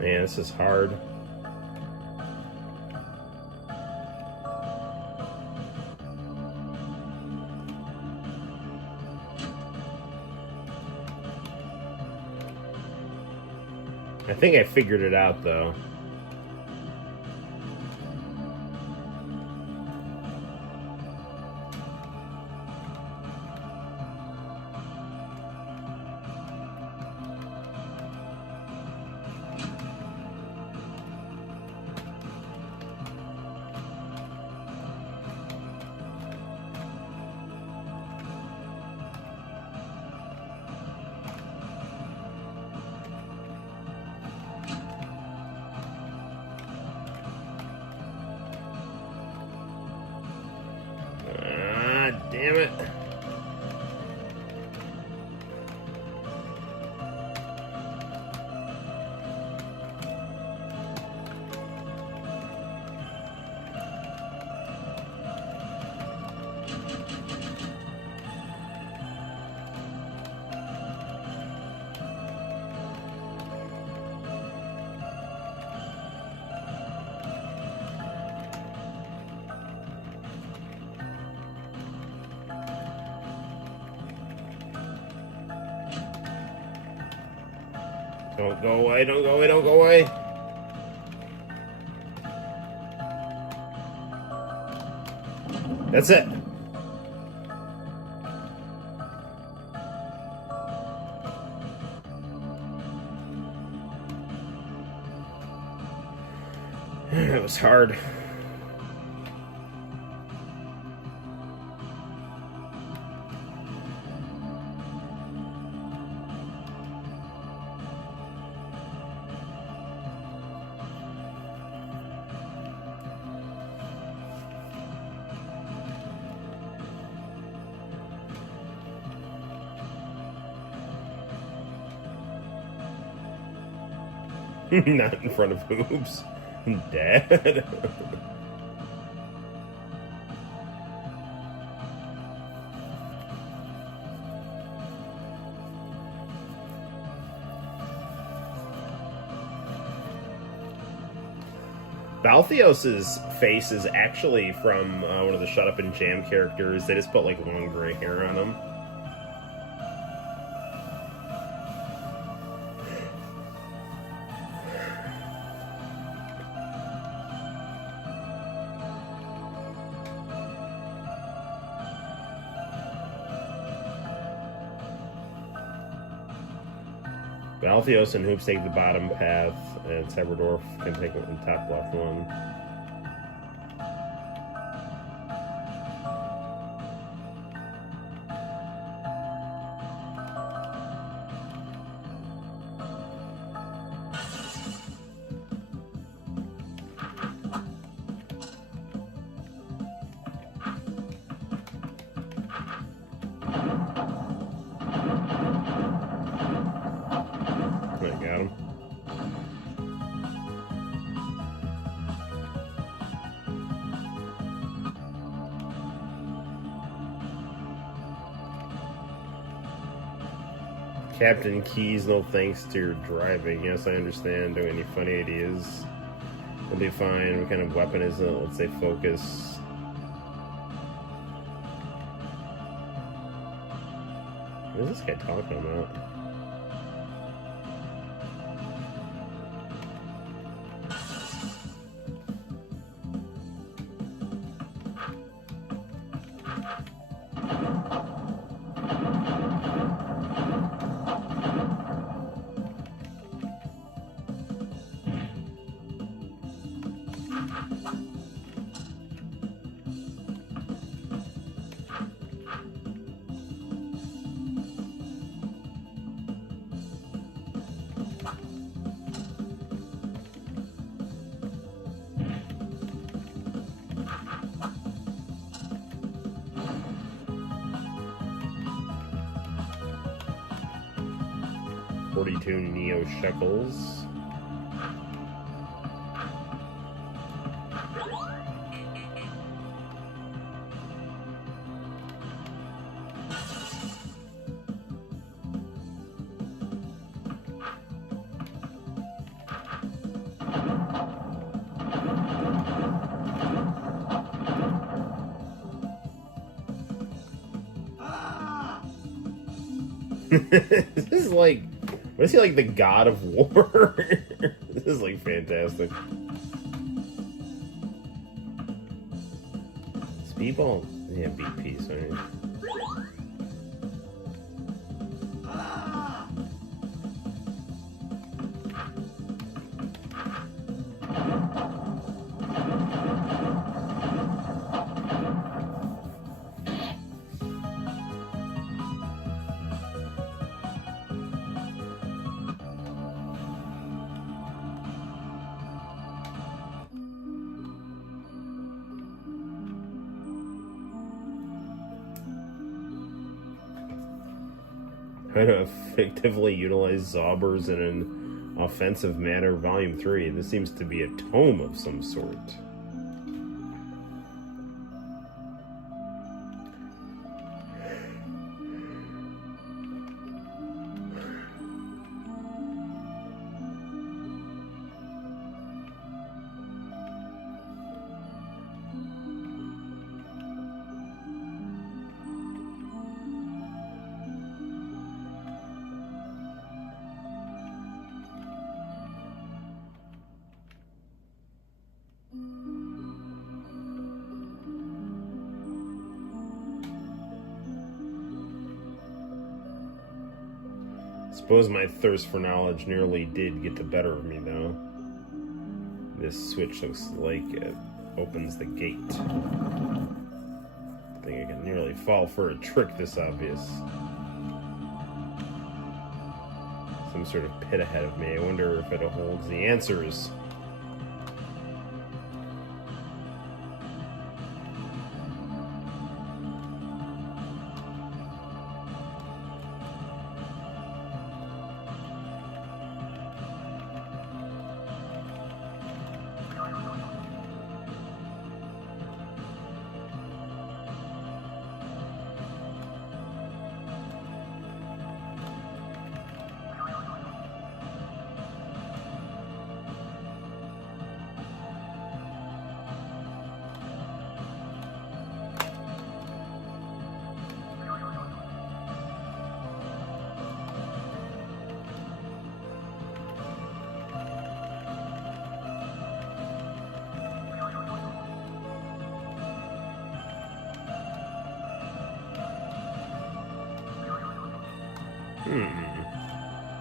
Man, this is hard. I think I figured it out, though. Damn it. Don't go away, don't go away, don't go away. That's it. It was hard. Not in front of Hoops. Dad. Balthios's face is actually from one of the Shut Up and Jam characters. They just put like long gray hair on him. Balthios and Hoops take the bottom path, and Seberdorf can take the top left one. I got him. Captain Keys, no thanks to your driving. Yes, I understand. Do any funny ideas? We'll be fine. What kind of weapon is it? Let's say focus. What is this guy talking about? $42 Neo shekels. This is like, what is he, like the god of war? This is like fantastic. Speedball, yeah, BP, sorry. How to effectively utilize Zobbers in an offensive manner, Volume 3. This seems to be a tome of some sort. Suppose my thirst for knowledge nearly did get the better of me, though. This switch looks like it opens the gate. I think I can nearly fall for a trick this obvious. Some sort of pit ahead of me. I wonder if it holds the answers.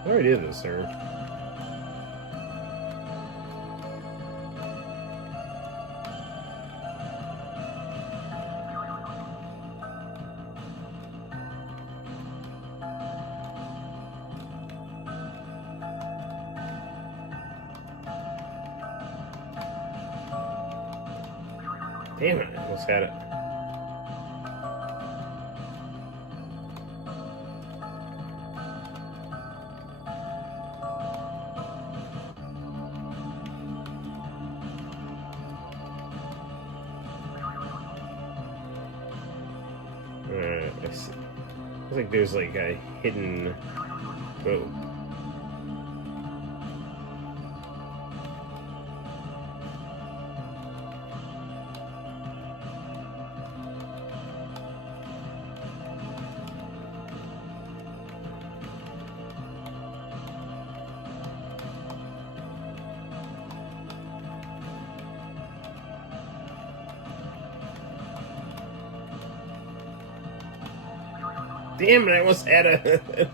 I already did this, sir. Damn it, I almost had it. I see. Looks like there's like a hidden. Whoa. Damn it, I almost had a...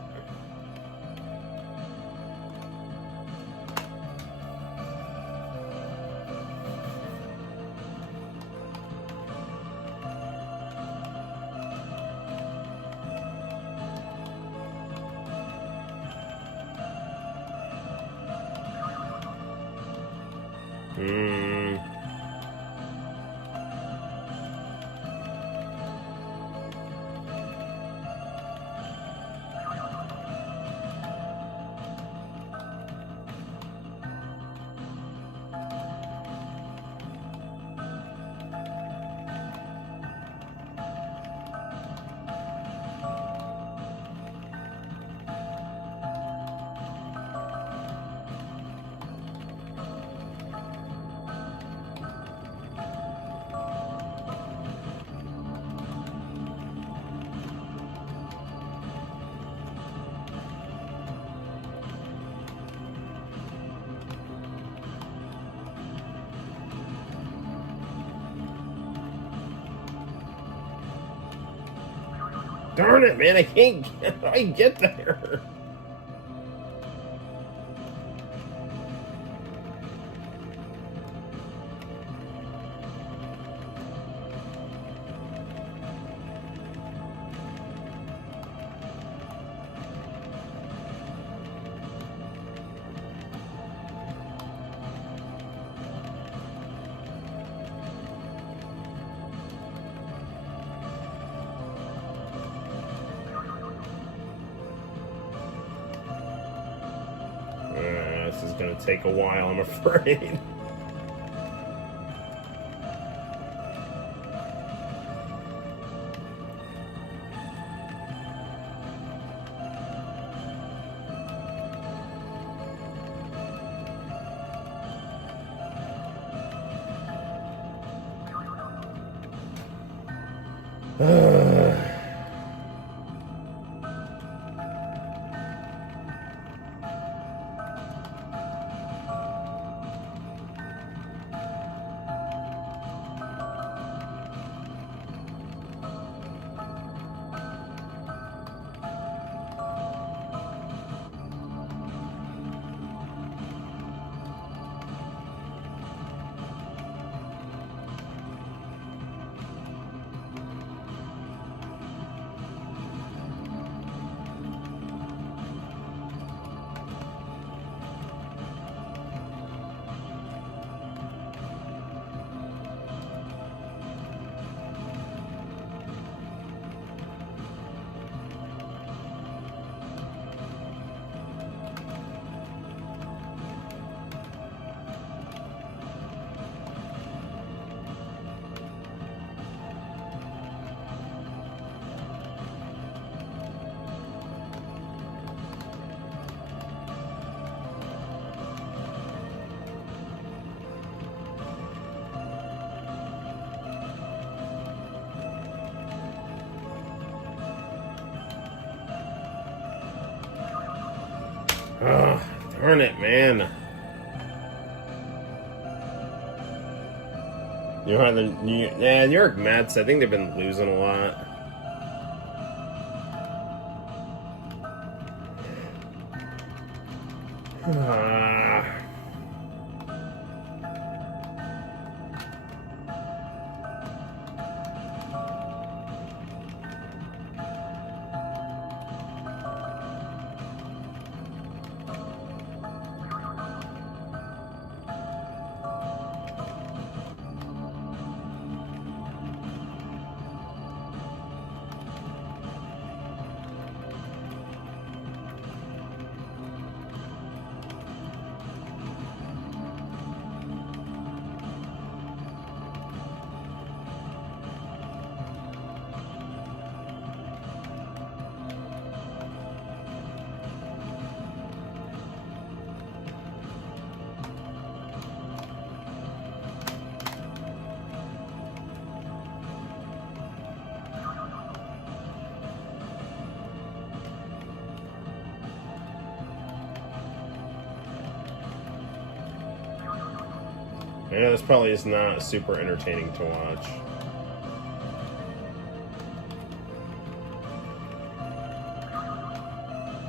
Darn it, man, I can't get there. This is gonna take a while, I'm afraid. Oh, darn it, man. New York Mets, I think they've been losing a lot. Ah. I know this probably is not super entertaining to watch.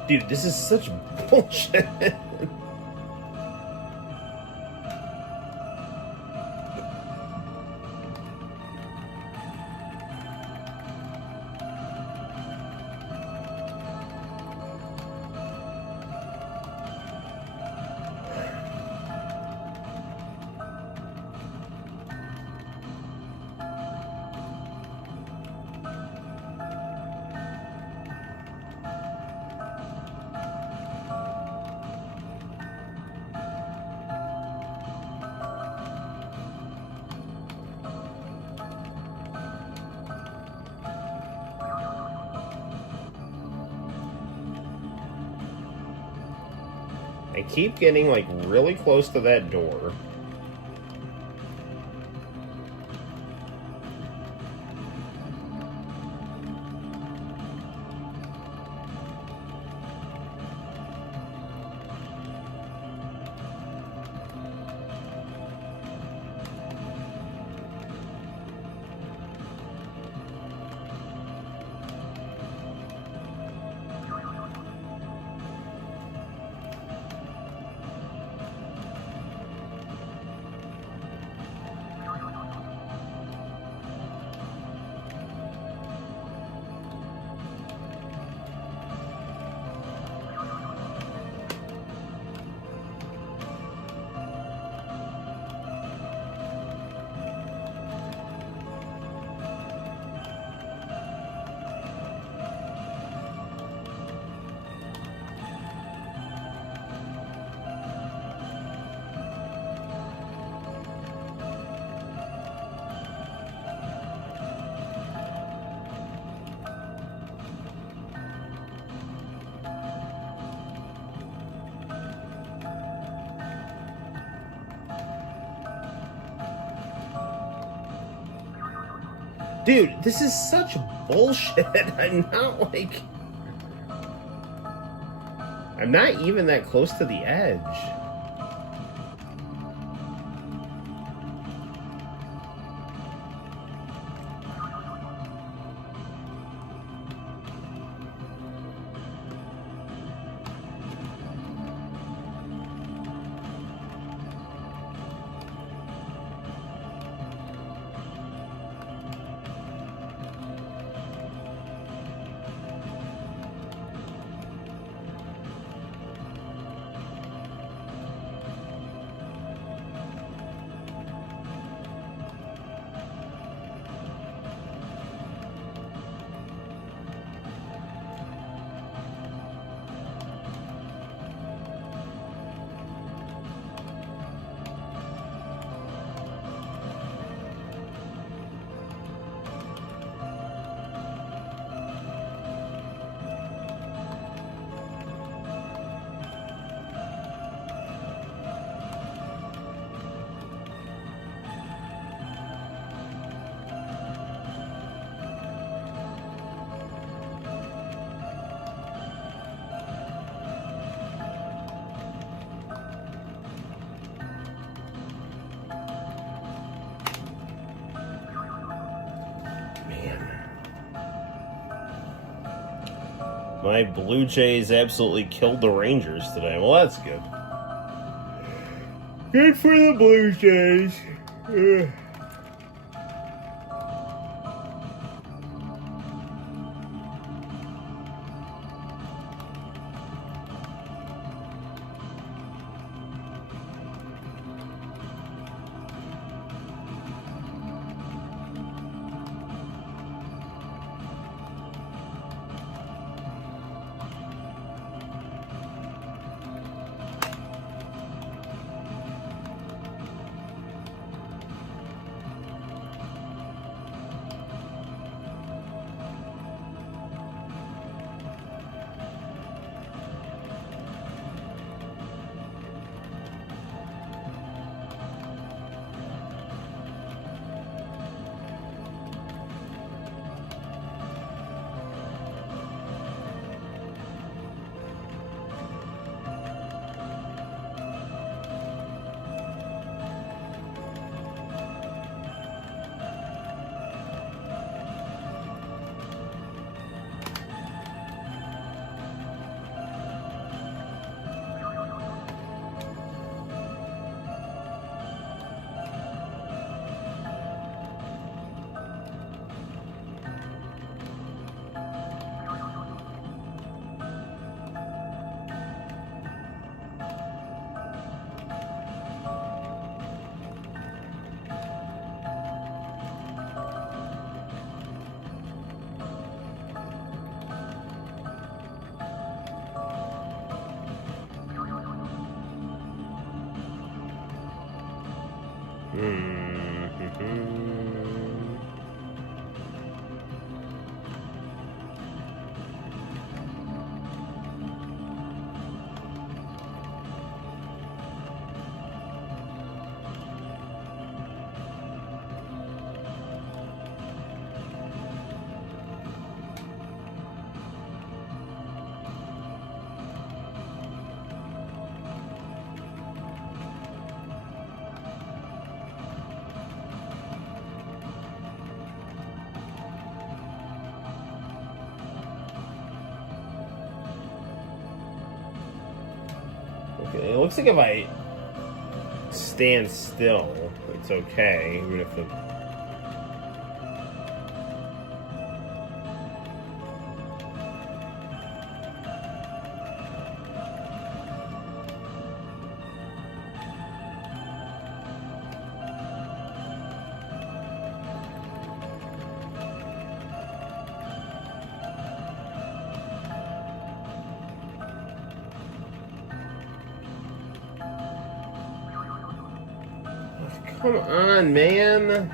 Dude, this is such bullshit. I keep getting like really close to that door. Dude, this is such bullshit. I'm not even that close to the edge. My Blue Jays absolutely killed the Rangers today. Well, that's good. Good for the Blue Jays. Ugh. Okay, it looks like if I stand still, it's okay, even if the... Come on, man.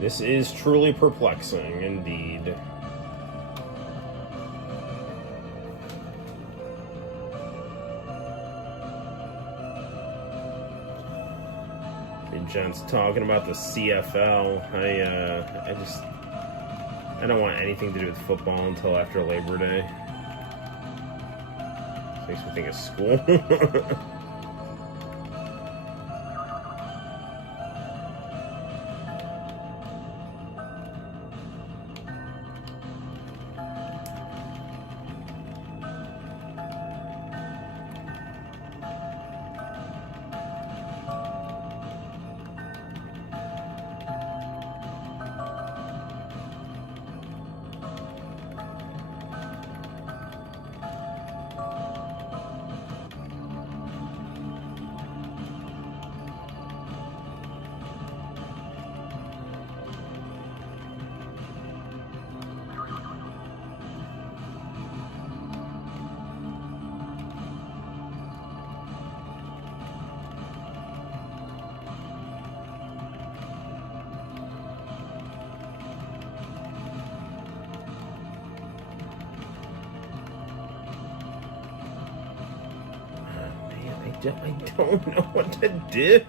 This is truly perplexing, indeed. John's talking about the CFL. I don't want anything to do with football until after Labor Day. Makes me think of school. don't know what to do.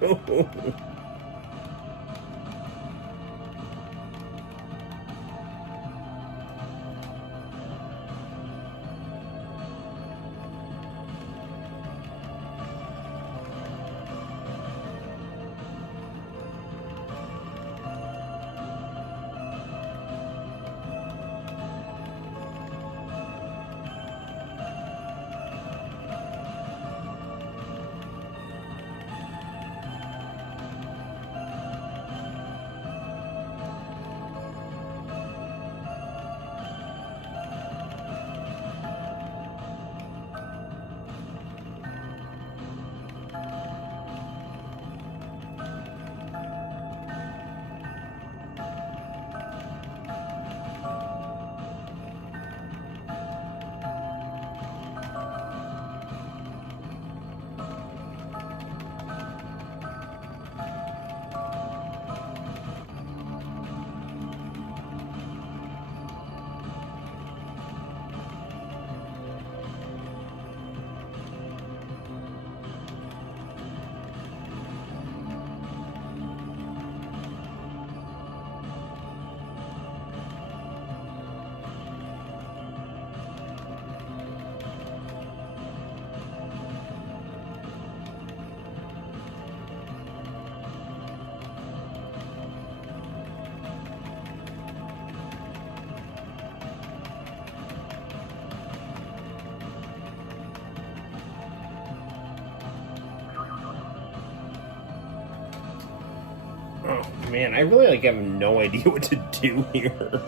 Oh man, I really have no idea what to do here.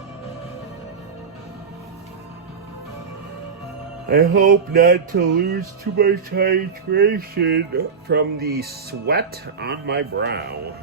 I hope not to lose too much hydration from the sweat on my brow.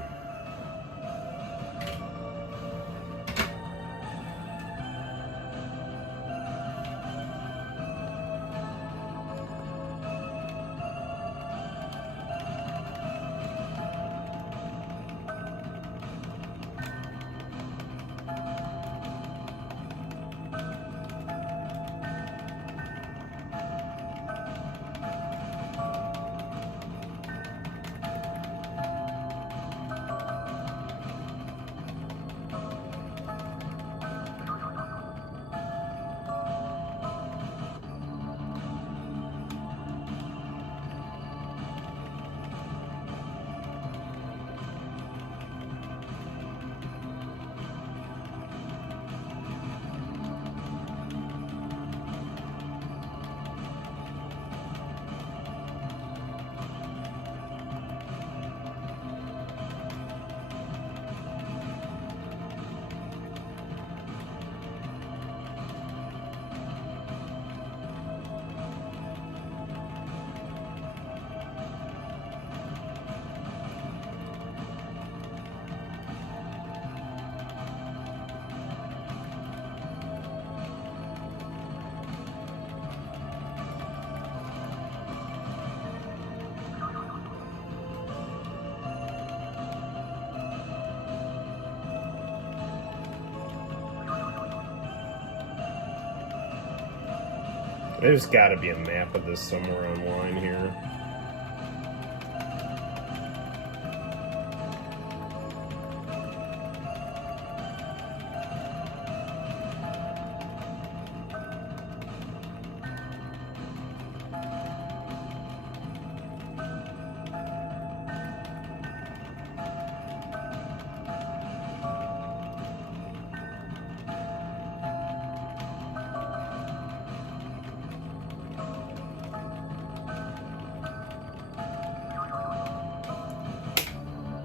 There's got to be a map of this somewhere online here.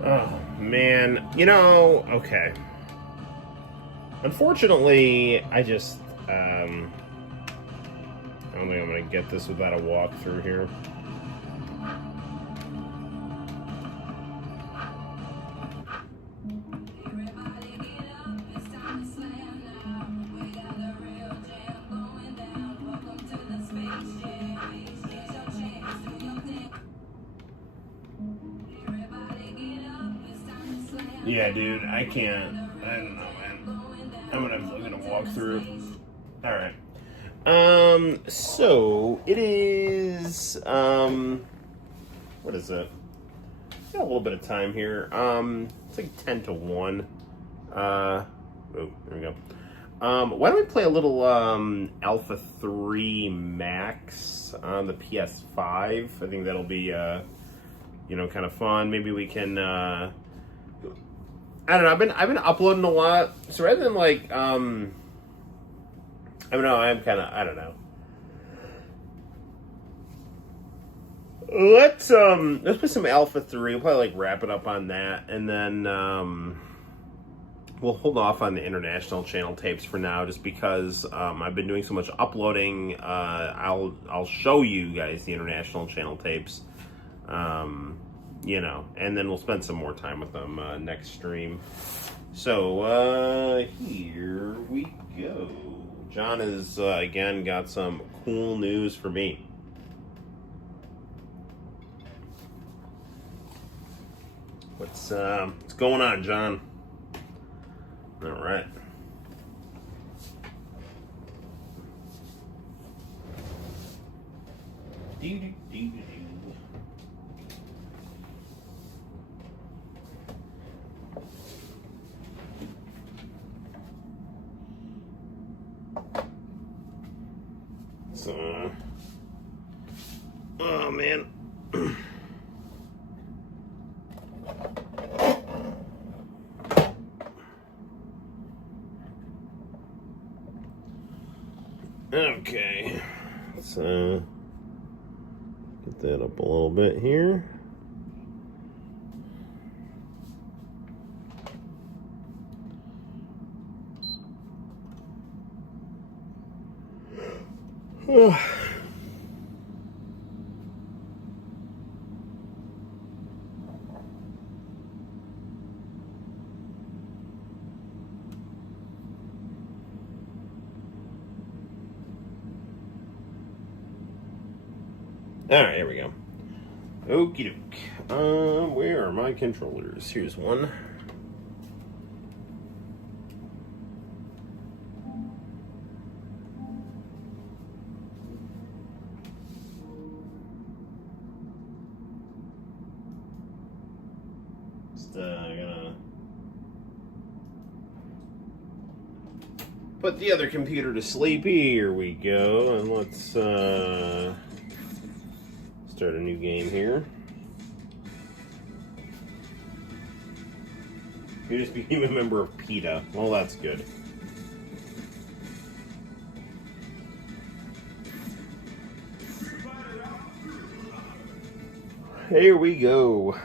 Oh, man. You know, okay. Unfortunately, I don't think I'm going to get this without a walkthrough here. Yeah, dude, I can't. I don't know, man. I'm gonna walk through. All right. So it is What is it? Got a little bit of time here. It's like 10 to 1. Oh, there we go. Why don't we play a little Alpha 3 Max on the PS5? I think that'll be kind of fun. Maybe we can I don't know. I've been uploading a lot, so rather than like I don't know. I don't know. Let's play some Alpha 3. We'll probably like wrap it up on that, and then we'll hold off on the international channel tapes for now, just because I've been doing so much uploading. I'll show you guys the international channel tapes, and then we'll spend some more time with them next stream. So here we go. John has again got some cool news for me. What's going on, John? All right. So, oh man. Okay, let's get that up a little bit here. Alright, here we go. Okie doke. Where are my controllers? Here's one. Just gonna put the other computer to sleep. Here we go. And let's start a new game here. You just became a member of PETA. Well, that's good. Here we go.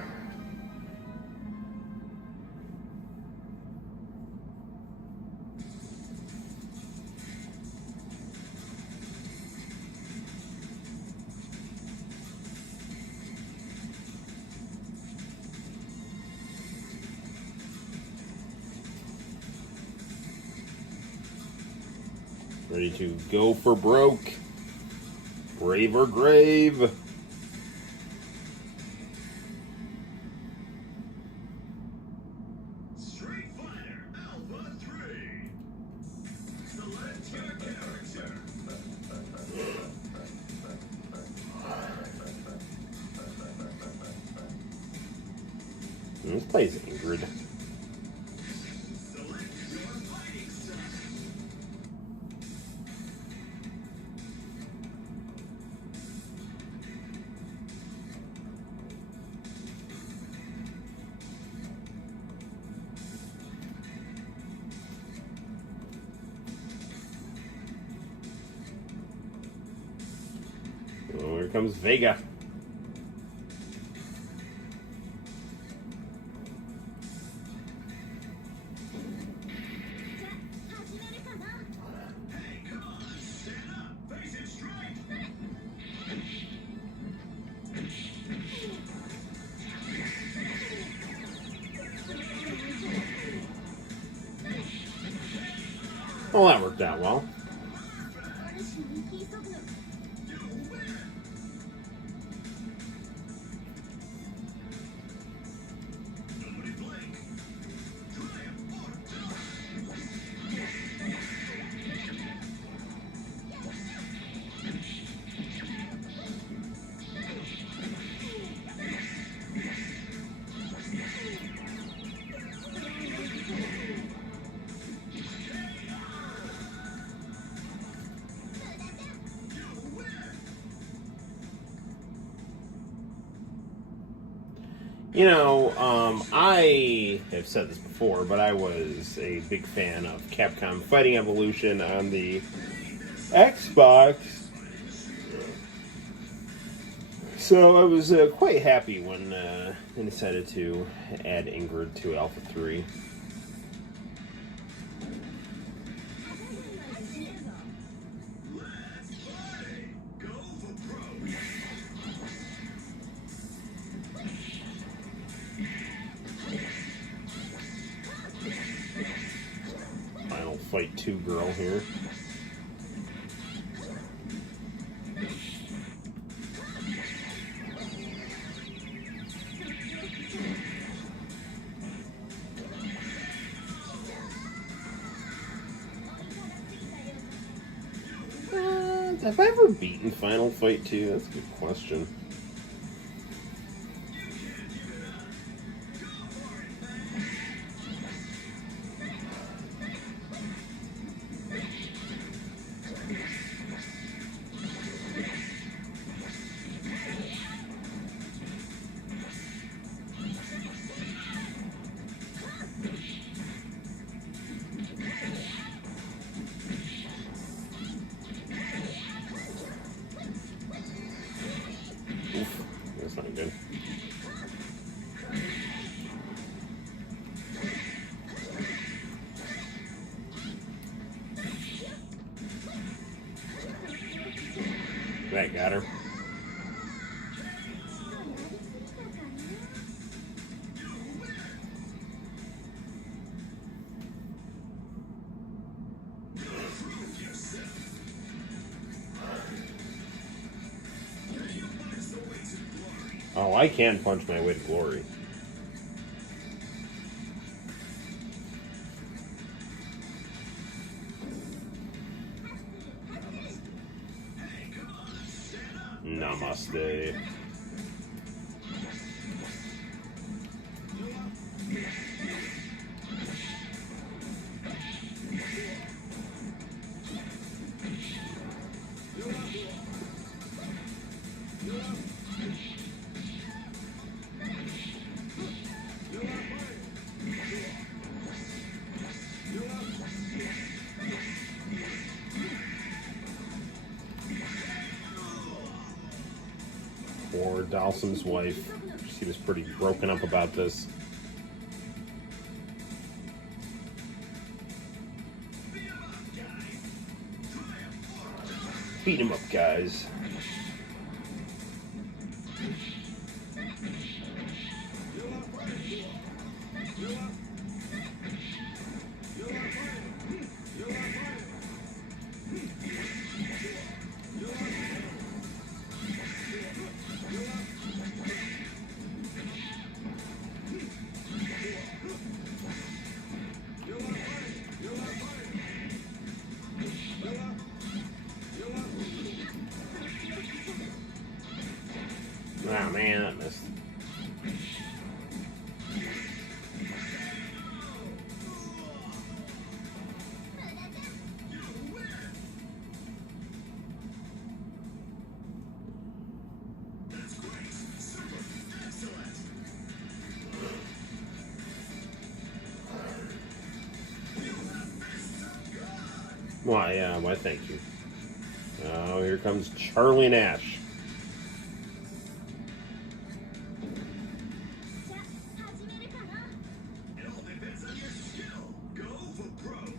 Ready to go for broke. Brave or grave. Street Fighter Alpha 3. Select your character. This plays Ingrid. Select your fighting style. Oh, here comes Vega. Hey, come on, stand up, face it straight. Well, that worked out well. Nobody blink. Triumph or die. You know, I have said this before, but I was a big fan of Capcom Fighting Evolution on the Xbox. So I was quite happy when they decided to add Ingrid to Alpha 3. Let's party! Go for broke! Final Fight 2 girl here. Have I ever beaten Final Fight 2? That's a good question. Oof, that's not good. That got her. Oh, I can punch my way to glory. Namaste. Or Dalsum's wife. She was pretty broken up about this. Beat him up, guys. Oh man, that missed. That's great! Super! Excellent! Why, yeah, why thank you. Oh, here comes Charlie Nash. It all depends on your skill! Go for broke!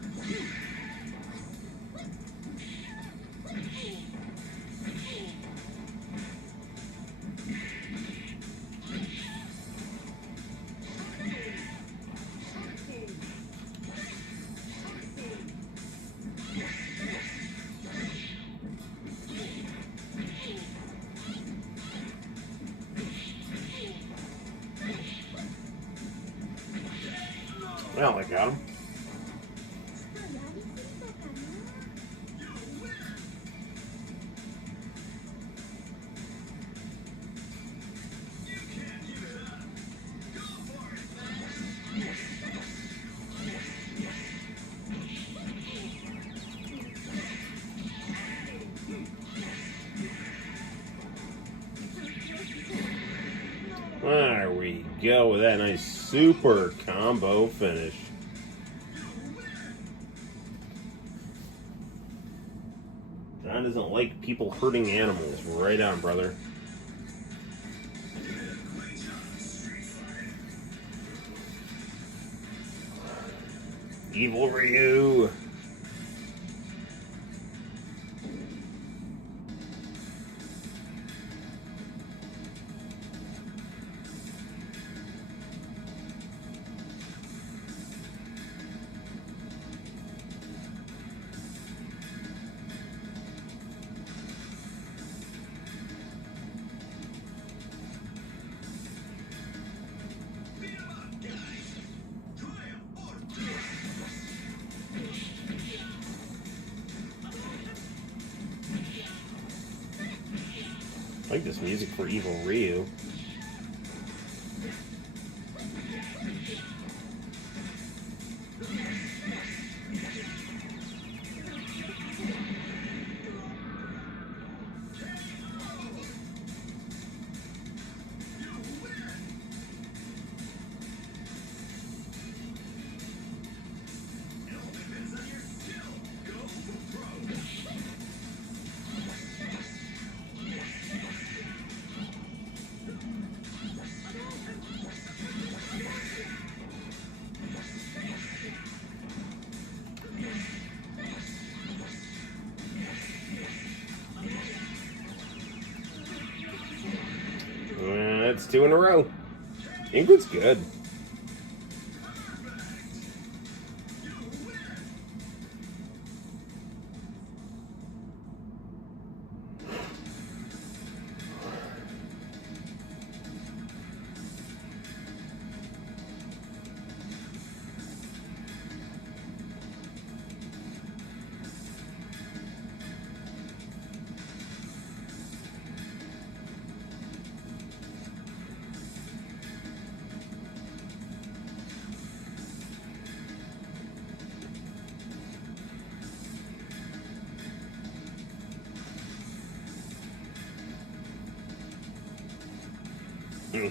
Well, I got him. There we we go with that nice super combo finish. John doesn't like people hurting animals. Right on, brother. Evil Ryu. I like this music for Evil Ryu. That's 2 in a row. Ingrid's good.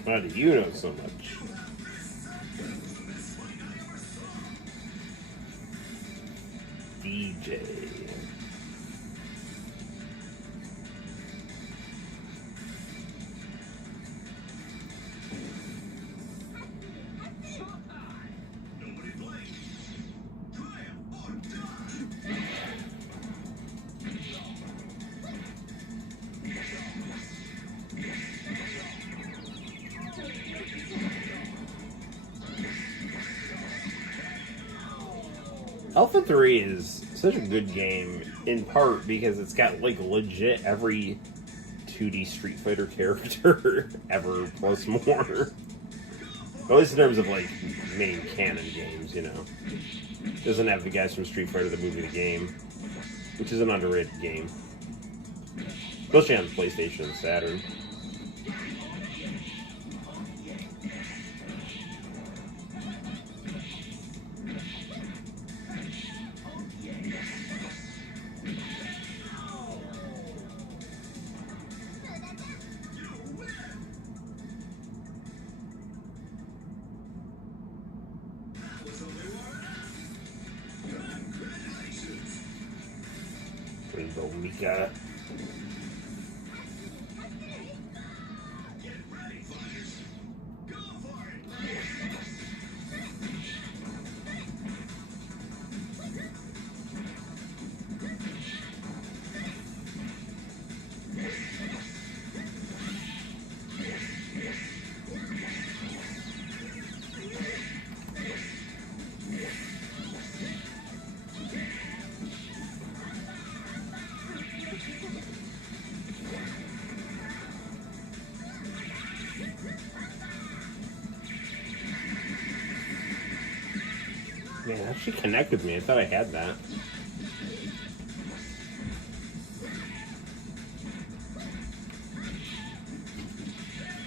How do you know so much? DJ. Nobody blink. Triumph or die. Alpha 3 is such a good game, in part because it's got, like, legit every 2D Street Fighter character ever, plus more. At least in terms of, like, main canon games, you know. Doesn't have the guys from Street Fighter that movie the game, which is an underrated game. Especially on PlayStation and Saturn. Rainbow Mika. Get ready, fighters. Go for it. Man, it actually connected with me. I thought I had that.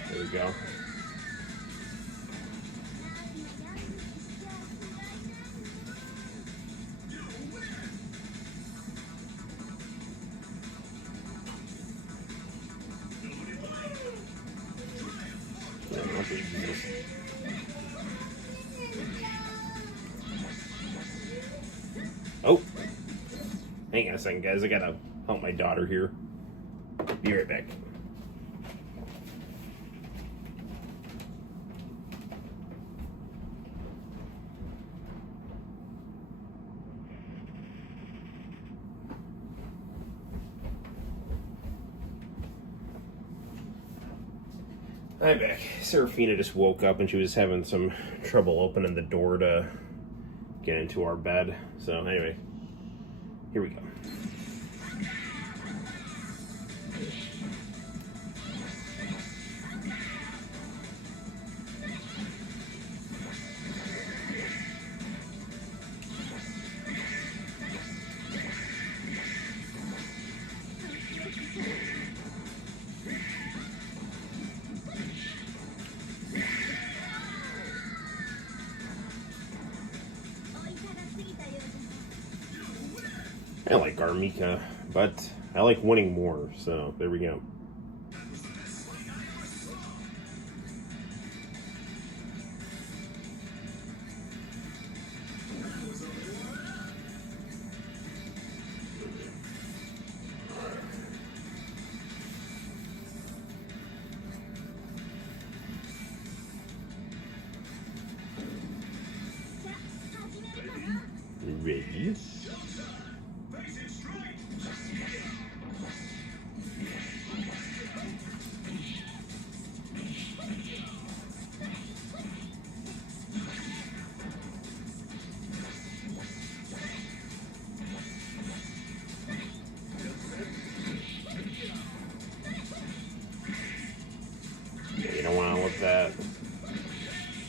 There we go. Yeah, not Jesus. Oh, hang on a second, guys. I gotta help my daughter here. Be right back. I'm back. Serafina just woke up and she was having some trouble opening the door to get into our bed. So anyway, here we go. I like Armika, but I like winning more, so there we go. Ready? Yeah, you don't want to let that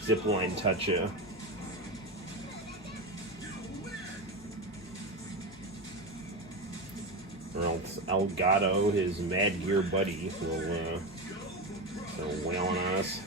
zip line touch you. Or else Elgato, his Mad Gear buddy, will start wailing on us.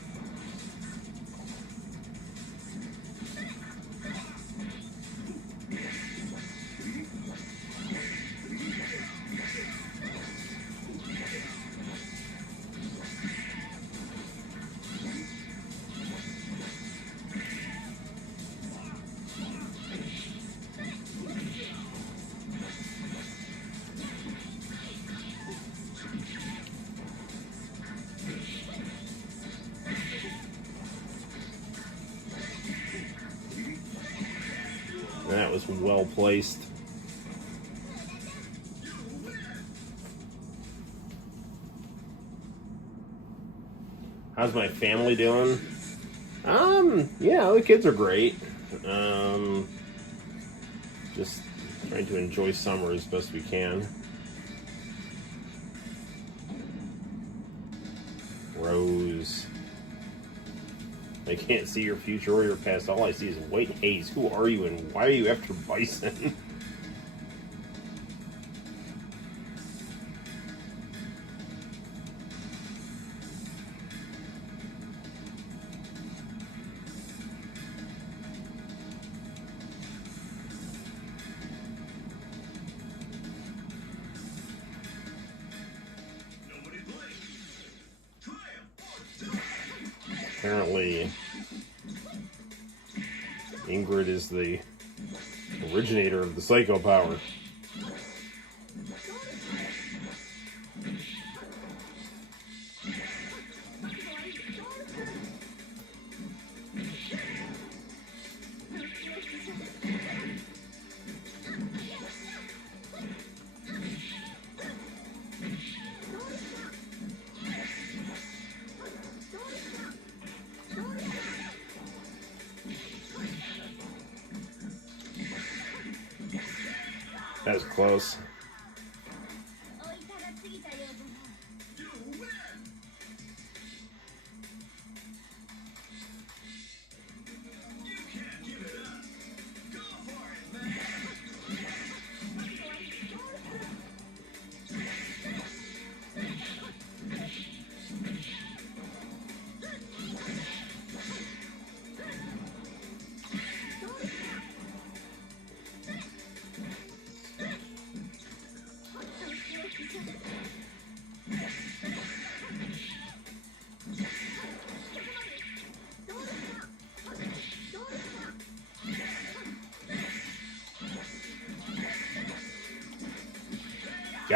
That was well placed. How's my family doing? Yeah, the kids are great. Just trying to enjoy summer as best we can. Rose. I can't see your future or your past. All I see is white haze. Who are you and why are you after Bison? Apparently, Ingrid is the originator of the psycho power. That was close.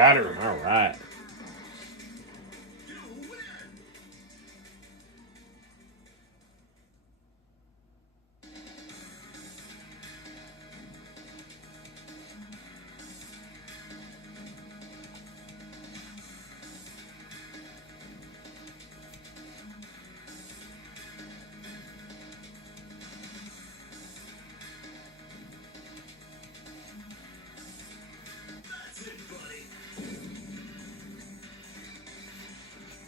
Got her. All right. That's it, buddy.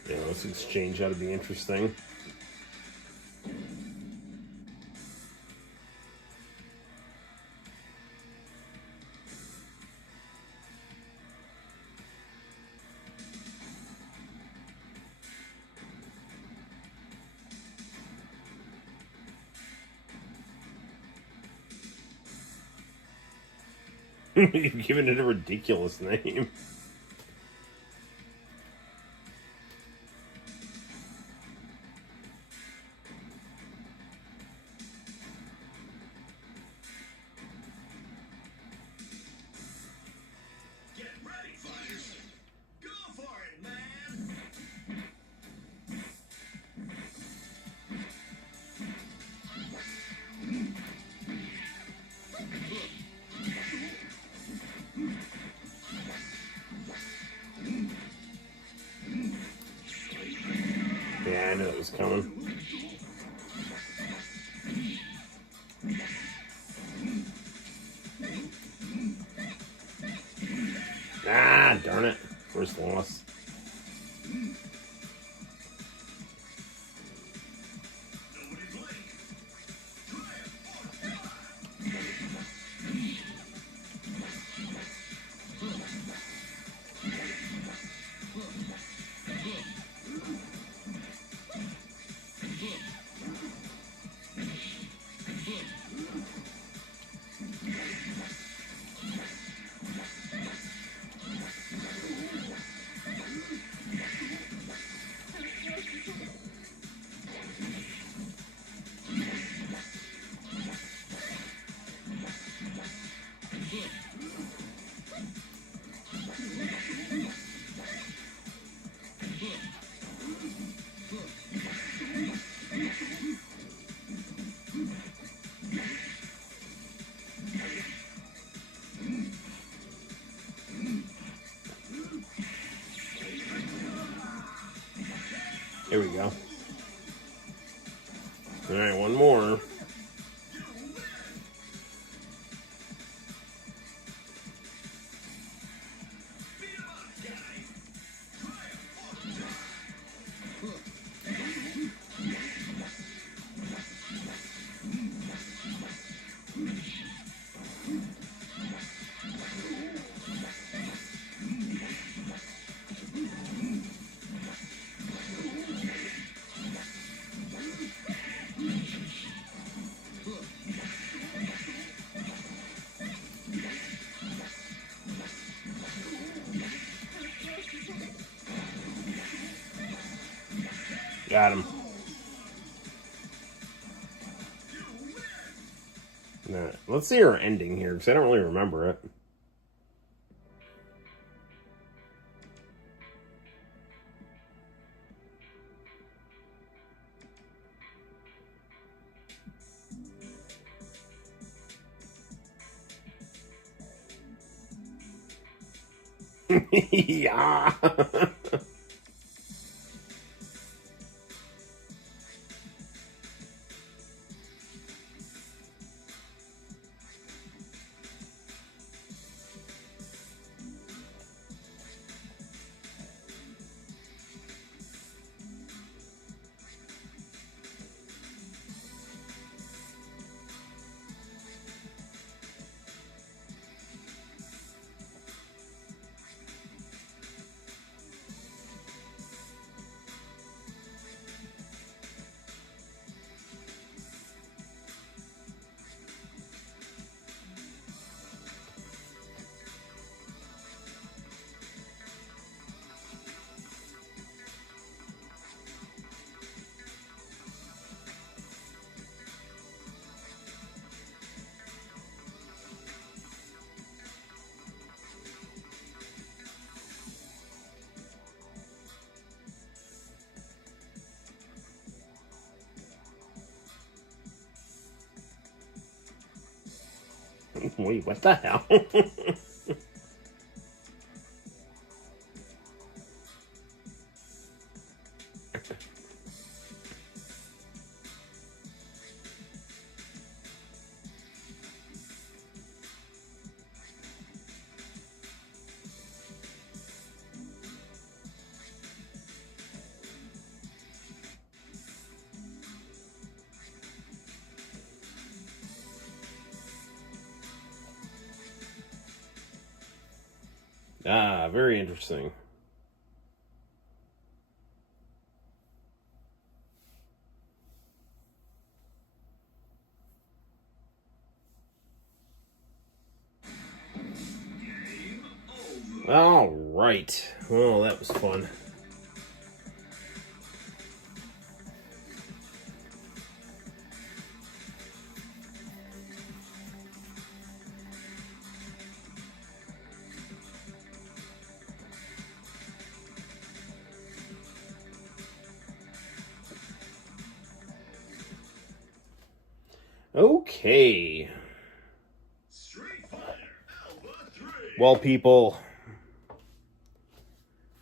Yeah, this exchange ought to be interesting. You've given it a ridiculous name. Get ready, fighters. Go for it, man. Yeah, I knew it was coming. Ah, darn it. First loss. Nobody blink. Try it. Here we go. All right, one more. Beat 'em up, guys. Try it. Got him. All right, let's see her ending here, because I don't really remember it. Yeah. Wait, what the hell? Ah, very interesting. All right. Well, that was fun. Okay. Street Fighter Alpha 3. Well, people,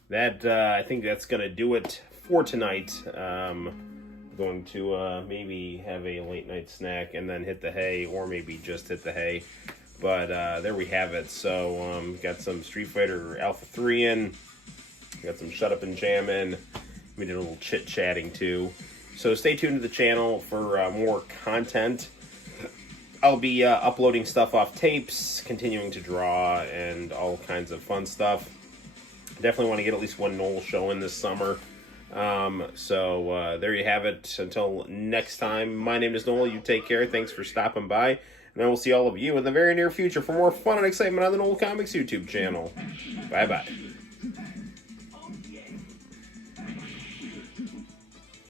that I think that's gonna do it for tonight. Going to maybe have a late night snack and then hit the hay, or maybe just hit the hay. But there we have it. So got some Street Fighter Alpha 3 in. Got some Shut Up and Jam in. We did a little chit chatting too. So stay tuned to the channel for more content. I'll be uploading stuff off tapes, continuing to draw, and all kinds of fun stuff. Definitely want to get at least one Noel show in this summer. So there you have it. Until next time, my name is Noel. You take care. Thanks for stopping by. And I will see all of you in the very near future for more fun and excitement on the Noel ComiX YouTube channel. Bye-bye.